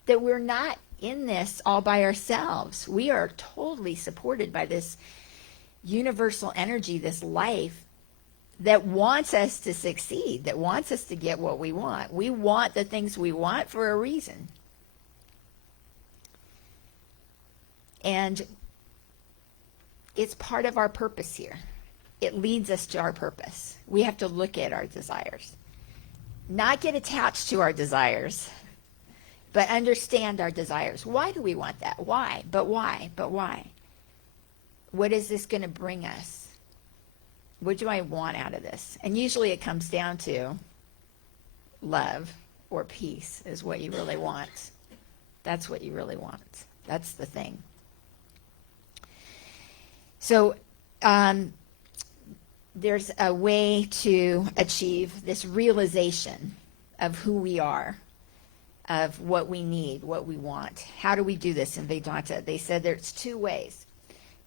that we're not in this all by ourselves. We are totally supported by this universal energy, this life that wants us to succeed, that wants us to get what we want. We want the things we want for a reason. And it's part of our purpose here. It leads us to our purpose. We have to look at our desires. Not get attached to our desires, but understand our desires. Why do we want that? Why? But why? But why? What is this going to bring us? What do I want out of this? And usually it comes down to love or peace is what you really want. That's what you really want. That's the thing. So there's a way to achieve this realization of who we are, of what we need, what we want. How do we do this in Vedanta? They said there's two ways.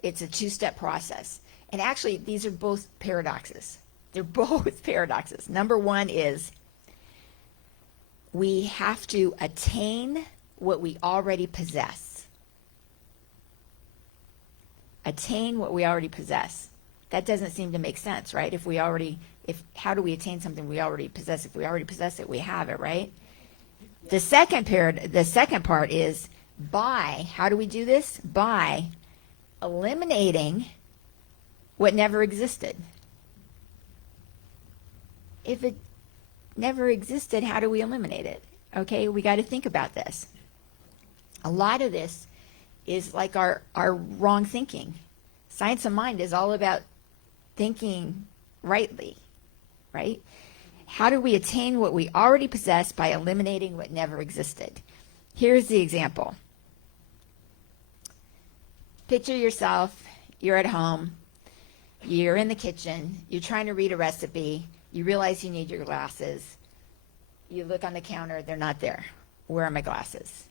It's a two-step process. And actually, these are both paradoxes. They're both paradoxes. Number one is we have to attain what we already possess. Attain what we already possess. That doesn't seem to make sense, right? How do we attain something we already possess? If we already possess it, we have it, right? The second part is by, how do we do this? By eliminating what never existed. If it never existed, how do we eliminate it? Okay, we got to think about this. A lot of this is like our wrong thinking. Science of mind is all about thinking rightly, right? How do we attain what we already possess by eliminating what never existed? Here's the example. Picture yourself, you're at home, you're in the kitchen, you're trying to read a recipe, you realize you need your glasses, you look on the counter, they're not there. Where are my glasses?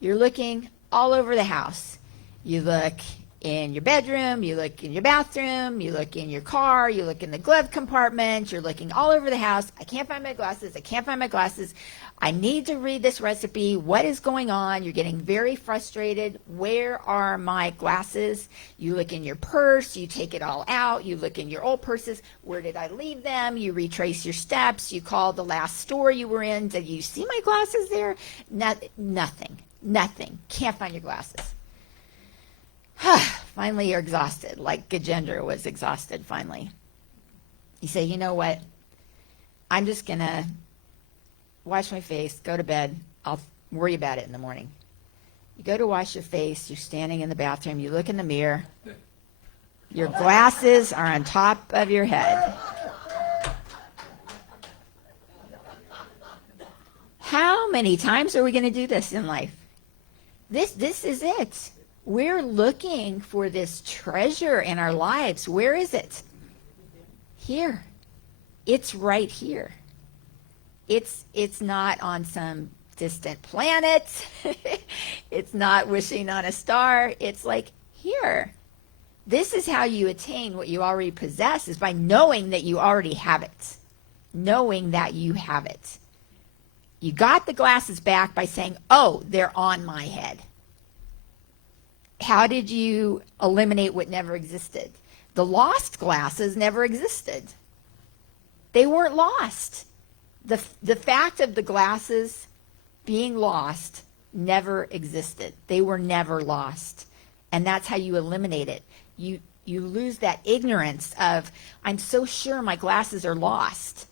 You're looking all over the house. You look in your bedroom, you look in your bathroom, you look in your car, you look in the glove compartment, you're looking all over the house. I can't find my glasses. I can't find my glasses. I need to read this recipe. What is going on? You're getting very frustrated. Where are my glasses? You look in your purse. You take it all out. You look in your old purses. Where did I leave them? You retrace your steps. You call the last store you were in. Did you see my glasses there? Nothing. Can't find your glasses. Finally, you're exhausted, like Gajendra was exhausted finally. You say, you know what? I'm just going to wash my face, go to bed. I'll worry about it in the morning. You go to wash your face. You're standing in the bathroom. You look in the mirror. Your glasses are on top of your head. How many times are we going to do this in life? This is it. We're looking for this treasure in our lives. Where is it? Here. It's right here. It's not on some distant planet. It's not wishing on a star. It's like here. This is how you attain what you already possess, is by knowing that you already have it. Knowing that you have it. You got the glasses back by saying, oh, they're on my head. How did you eliminate what never existed? The lost glasses never existed. They weren't lost. The fact of the glasses being lost never existed. They were never lost. And that's how you eliminate it. You lose that ignorance of, I'm so sure my glasses are lost.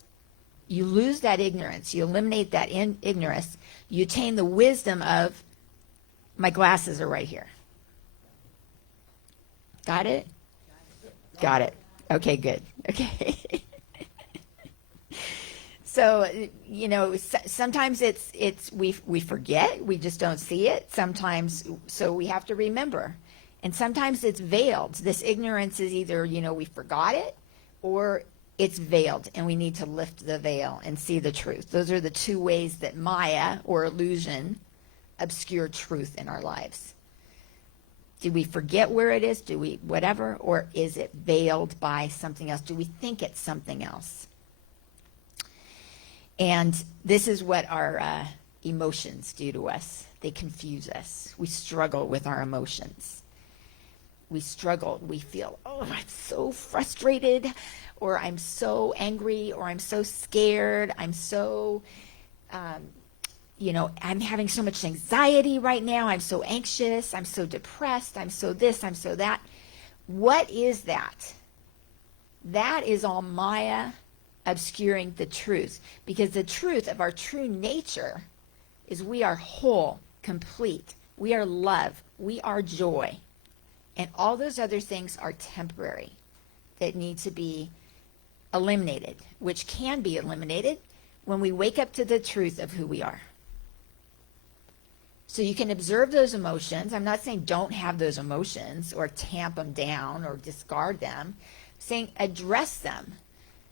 You lose that ignorance. You eliminate that ignorance. You attain the wisdom of, my glasses are right here. Got it? Got it. Okay, good. Okay. So, sometimes it's we forget, we just don't see it. Sometimes, so we have to remember. And sometimes it's veiled. This ignorance is either, we forgot it, or it's veiled, and we need to lift the veil and see the truth. Those are the two ways that Maya, or illusion, obscure truth in our lives. Do we forget where it is? Do we whatever? Or is it veiled by something else? Do we think it's something else? And this is what our emotions do to us. They confuse us. We struggle with our emotions. We struggle. We feel, oh, I'm so frustrated, or I'm so angry, or I'm so scared. I'm so, I'm having so much anxiety right now. I'm so anxious. I'm so depressed. I'm so this. I'm so that. What is that? That is all Maya obscuring the truth, because the truth of our true nature is we are whole, complete. We are love. We are joy. And all those other things are temporary that need to be eliminated, which can be eliminated when we wake up to the truth of who we are. So you can observe those emotions. I'm not saying don't have those emotions or tamp them down or discard them. I'm saying address them.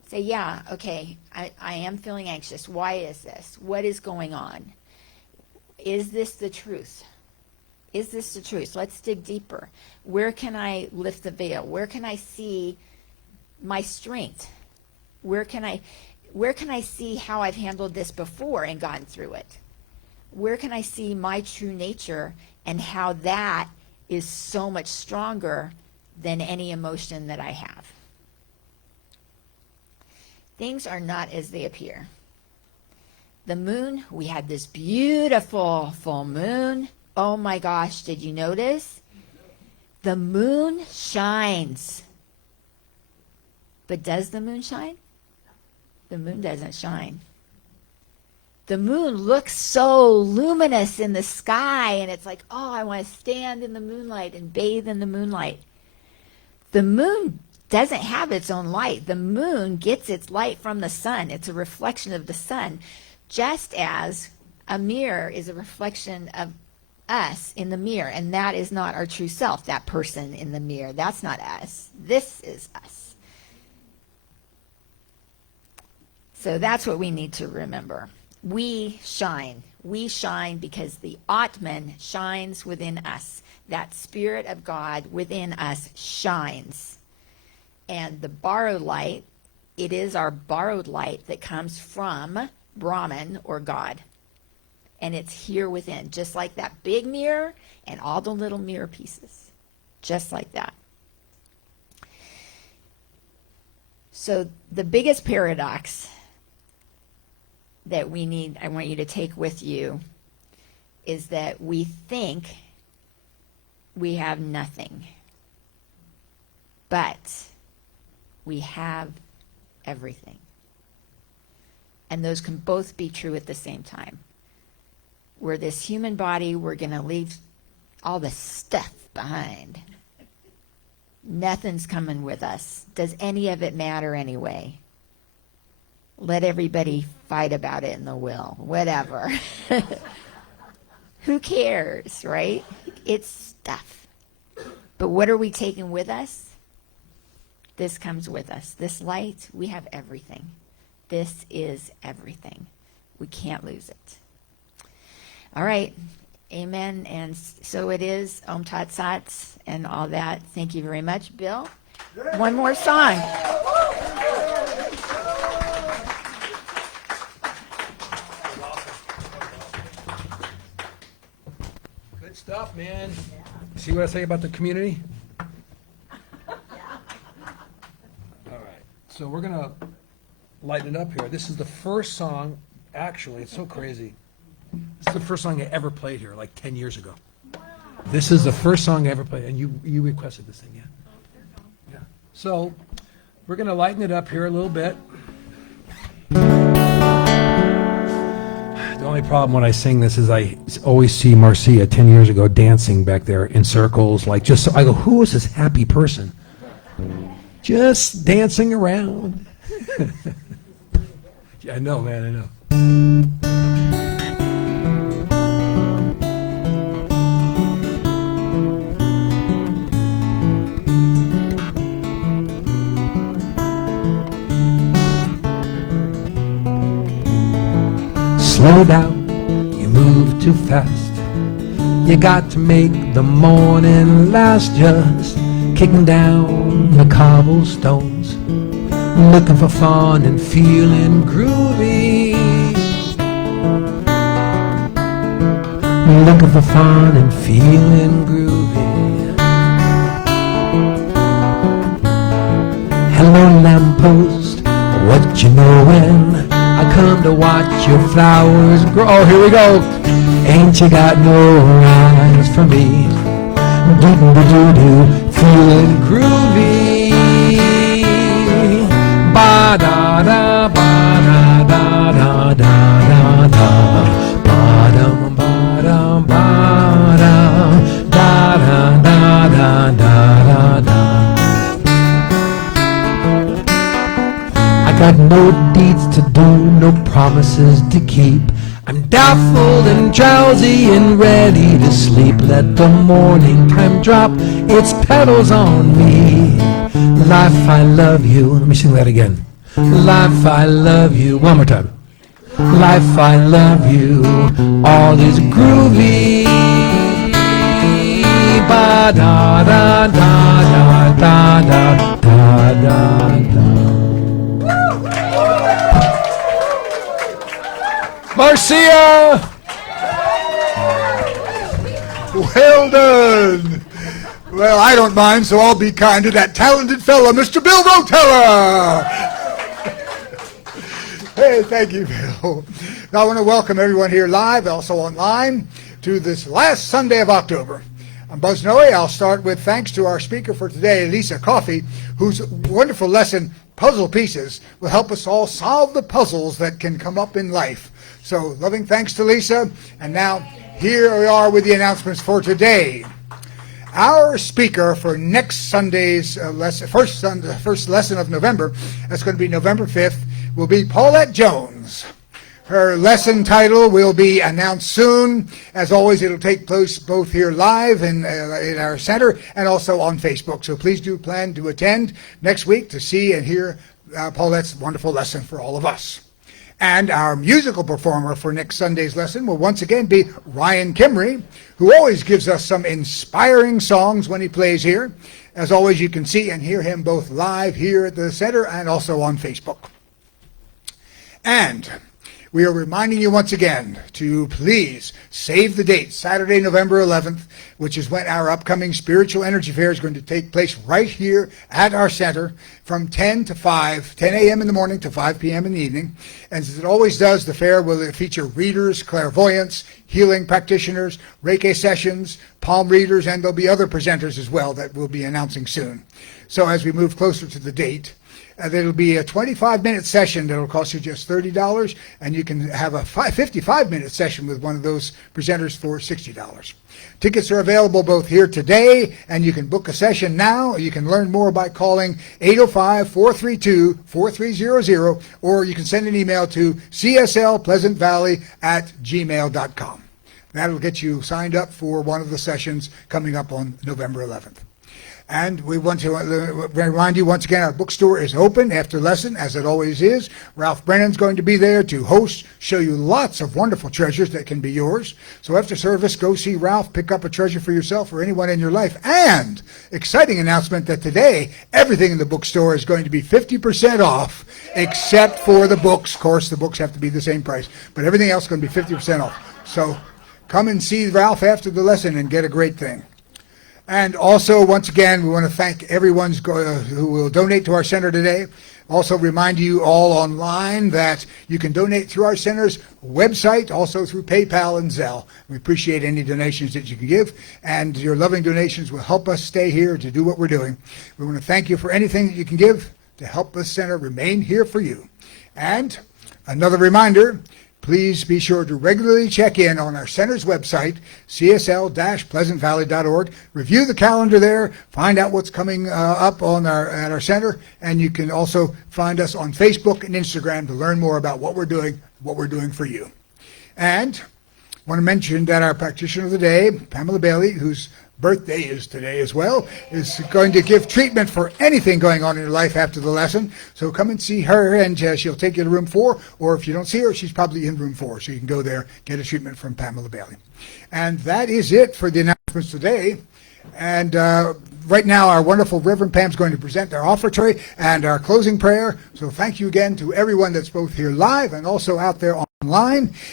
Say, yeah, okay, I am feeling anxious. Why is this? What is going on? Is this the truth? Is this the truth? Let's dig deeper. Where can I lift the veil? Where can I see my strength? Where can I see how I've handled this before and gotten through it? Where can I see my true nature and how that is so much stronger than any emotion that I have? Things are not as they appear. The moon, we had this beautiful full moon. Oh my gosh, did you notice? The moon shines. But does the moon shine? The moon doesn't shine. The moon looks so luminous in the sky, and it's like, oh, I want to stand in the moonlight and bathe in the moonlight. The moon doesn't have its own light. The moon gets its light from the sun. It's a reflection of the sun, just as a mirror is a reflection of us in the mirror, and that is not our true self, that person in the mirror. That's not us. This is us. So that's what we need to remember. we shine. We shine because the Atman shines within us. That Spirit of God within us shines. And the borrowed light, it is our borrowed light that comes from Brahman or God. And it's here within, just like that big mirror and all the little mirror pieces. Just like that. So the biggest paradox that I want you to take with you, is that we think we have nothing. But we have everything. And those can both be true at the same time. We're this human body, we're going to leave all the stuff behind. Nothing's coming with us. Does any of it matter anyway? Let everybody fight about it in the will. Whatever. Who cares, right? It's stuff. But what are we taking with us? This comes with us. This light, we have everything. This is everything. We can't lose it. All right. Amen. And so it is. Om Tat Sat and all that. Thank you very much, Bill. One more song. Good stuff, man. See what I say about the community? All right. So we're going to lighten it up here. This is the first song, actually, it's so crazy. This is the first song I ever played here, like 10 years ago. Wow. This is the first song I ever played, and you requested this thing, yeah? Yeah. So we're going to lighten it up here a little bit. The only problem when I sing this is I always see Marcia 10 years ago dancing back there in circles, like just, so I go, who is this happy person? Just dancing around. Yeah, I know, man, I know. Slow down, you move too fast. You got to make the morning last. Just kicking down the cobblestones, looking for fun and feeling groovy. Looking for fun and feeling groovy. Hello lamppost, what you knowin'? I come to watch your flowers grow. Oh, here we go. Ain't you got no eyes for me? Do-do-do-do, feeling groovy. Ba-da-da, ba-da-da-da-da-da-da. Ba-dum, ba-dum, ba-dum, da-da-da-da-da-da-da. I got no deeds to do, no promises to keep. I'm doubtful and drowsy and ready to sleep. Let the morning time drop its petals on me. Life, I love you. Let me sing that again. Life, I love you. One more time. Life, I love you. All is groovy. Ba da da da da da da da da da. Marcia! Well done. Well, I don't mind, so I'll be kind to that talented fellow, Mr. Bill Rotella. Hey, thank you, Bill. Now, I want to welcome everyone here live, also online, to this last Sunday of October. I'm Buzz Noe. I'll start with thanks to our speaker for today, Lissa Coffey, whose wonderful lesson, Puzzle Pieces, will help us all solve the puzzles that can come up in life. So, loving thanks to Lisa. And now, here we are with the announcements for today. Our speaker for next Sunday's first lesson of November, that's going to be November 5th, will be Paulette Jones. Her lesson title will be announced soon. As always, it'll take place both here live in our center and also on Facebook. So please do plan to attend next week to see and hear Paulette's wonderful lesson for all of us. And our musical performer for next Sunday's lesson will once again be Ryan Kimry, who always gives us some inspiring songs when he plays here. As always, you can see and hear him both live here at the center and also on Facebook. And we are reminding you once again to please save the date, Saturday, November 11th, which is when our upcoming Spiritual Energy Fair is going to take place right here at our center from 10 a.m. in the morning to 5 p.m. in the evening. And as it always does, the fair will feature readers, clairvoyants, healing practitioners, Reiki sessions, palm readers, and there'll be other presenters as well that we'll be announcing soon. So as we move closer to the date, there'll be a 25-minute session that'll cost you just $30, and you can have a 55-minute session with one of those presenters for $60. Tickets are available both here today, and you can book a session now. You can learn more by calling 805-432-4300, or you can send an email to cslpleasantvalley@gmail.com. That'll get you signed up for one of the sessions coming up on November 11th. And we want to remind you once again, our bookstore is open after lesson, as it always is. Ralph Brennan's going to be there to host, show you lots of wonderful treasures that can be yours. So after service, go see Ralph, pick up a treasure for yourself or anyone in your life. And exciting announcement that today, everything in the bookstore is going to be 50% off, except for the books. Of course, the books have to be the same price, but everything else is going to be 50% off. So come and see Ralph after the lesson and get a great thing. And also, once again, we want to thank everyone who will donate to our center today. Also remind you all online that you can donate through our center's website, also through PayPal and Zelle. We appreciate any donations that you can give, and your loving donations will help us stay here to do what we're doing. We want to thank you for anything that you can give to help this center remain here for you. And another reminder, please be sure to regularly check in on our center's website, csl-pleasantvalley.org. Review the calendar there, find out what's coming up at our center, and you can also find us on Facebook and Instagram to learn more about what we're doing for you. And I want to mention that our practitioner of the day, Pamela Bailey, whose birthday is today as well, is going to give treatment for anything going on in your life after the lesson. So come and see her, and she'll take you to room 4, or if you don't see her, she's probably in room 4, so you can go there, get a treatment from Pamela Bailey. And that is it for the announcements today. And right now, our wonderful Reverend Pam's going to present our offertory and our closing prayer. So thank you again to everyone that's both here live and also out there online.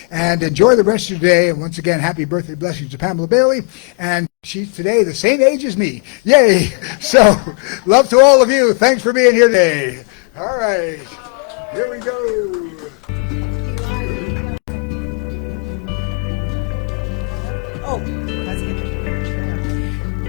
And enjoy the rest of your day. And once again, happy birthday blessings to Pamela Bailey. And she's today the same age as me. Yay! So, love to all of you. Thanks for being here today. All right. Here we go. Oh, that's good.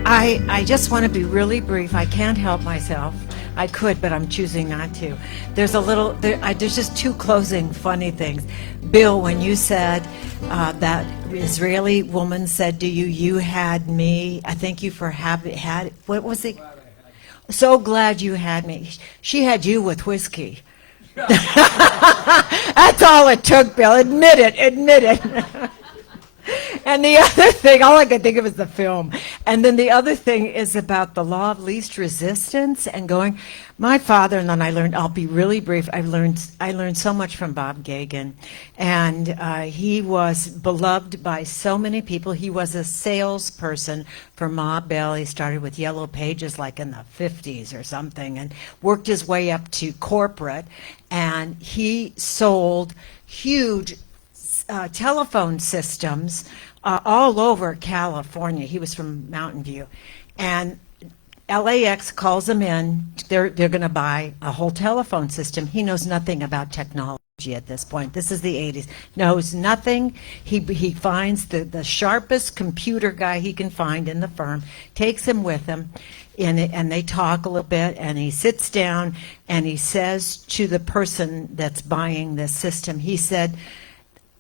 I just want to be really brief. I can't help myself. I could, but I'm choosing not to. There's just 2 closing funny things. Bill, when you said that Israeli woman said to you, "You had me," I thank you for had. What was it? So glad you had me. She had you with whiskey. That's all it took, Bill. Admit it. And the other thing, all I could think of is the film. And then the other thing is about the law of least resistance and going. My father, and then I learned, I'll be really brief, I learned so much from Bob Gagan. And he was beloved by so many people. He was a salesperson for Ma Bell. He started with Yellow Pages like in the 50s or something and worked his way up to corporate. And he sold huge telephone systems all over California. He was from Mountain View. And LAX calls him in. They're going to buy a whole telephone system. He knows nothing about technology at this point. This is the 80s. Knows nothing. He finds the sharpest computer guy he can find in the firm, takes him with him, and they talk a little bit, and he sits down, and he says to the person that's buying this system, he said,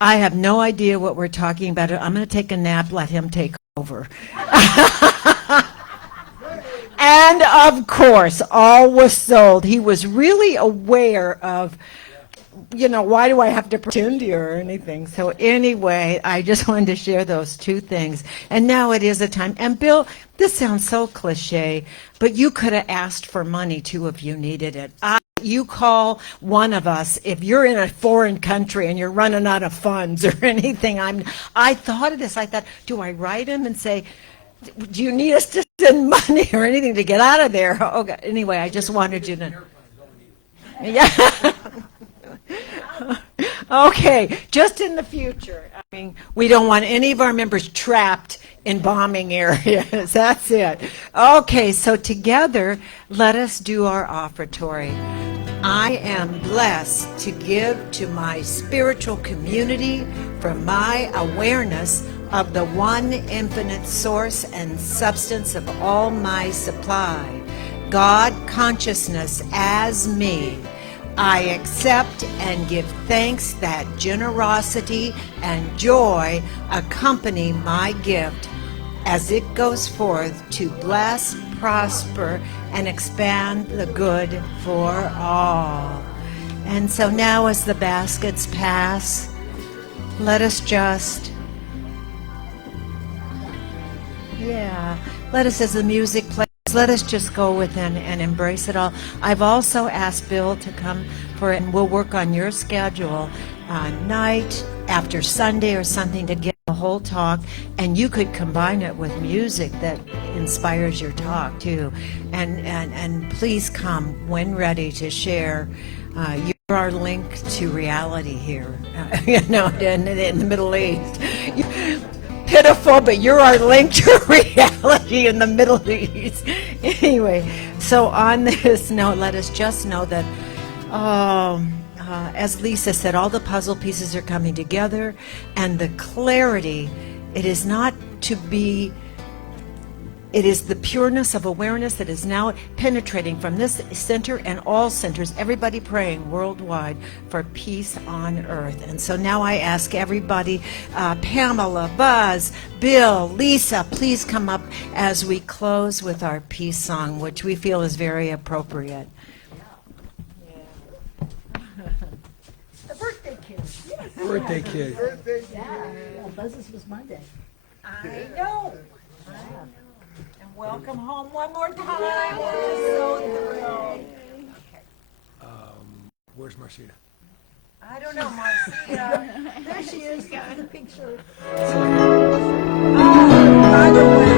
"I have no idea what we're talking about. I'm going to take a nap, let him take over." And of course, all was sold. He was really aware of, why do I have to pretend here or anything? So anyway, I just wanted to share those 2 things. And now it is a time. And Bill, this sounds so cliche, but you could have asked for money too if you needed it. I You call one of us if you're in a foreign country and you're running out of funds or anything. I thought of this. I thought, do I write him and say, do you need us to send money or anything to get out of there? Okay. Anyway, I just wanted you to. Yeah. Okay. Just in the future. I mean, we don't want any of our members trapped in bombing areas. That's it. Okay, so together, let us do our offertory. I am blessed to give to my spiritual community from my awareness of the one infinite source and substance of all my supply, God consciousness as me. I accept and give thanks that generosity and joy accompany my gift as it goes forth to bless, prosper, and expand the good for all. And so now as the baskets pass, let us just, let us, as the music plays, let us just go within and embrace it all. I've also asked Bill to come and we'll work on your schedule night after Sunday or something to get the whole talk, and you could combine it with music that inspires your talk too. And please come when ready to share. You're our link to reality here, in the Middle East. Pitiful, but you're our link to reality in the Middle East. Anyway, so on this note, let us just know that, as Lissa said, all the puzzle pieces are coming together, and the clarity, it is not to be, it is the pureness of awareness that is now penetrating from this center and all centers, everybody praying worldwide for peace on earth. And so now I ask everybody, Pamela, Buzz, Bill, Lissa, please come up as we close with our peace song, which we feel is very appropriate. The birthday kid. Yes. Birthday kid. Yeah, Buzz's was Monday. I know. Welcome home one more time. We're so thrilled. Where's Marcita? I don't know, Marcia. There she is, got the picture. Oh, by the way.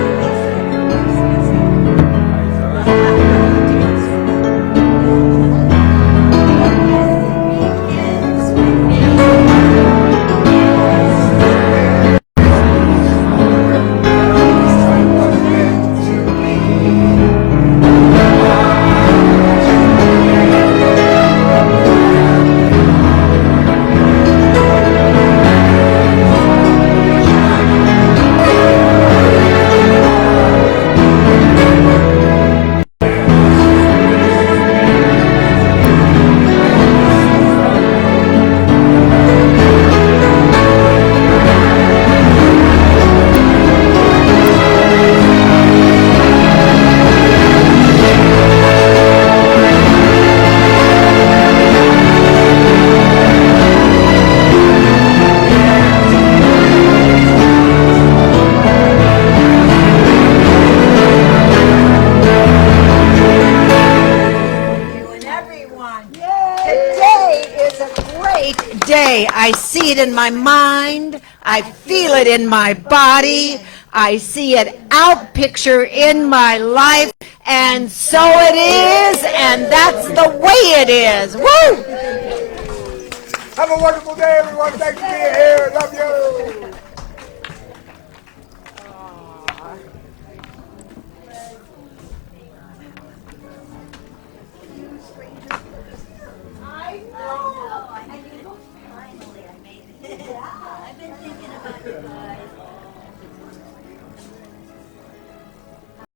I see it in my mind. I feel it in my body. I see it out picture in my life. And so it is, and that's the way it is. Woo! Have a wonderful day, everyone. Thanks for being here. Love you.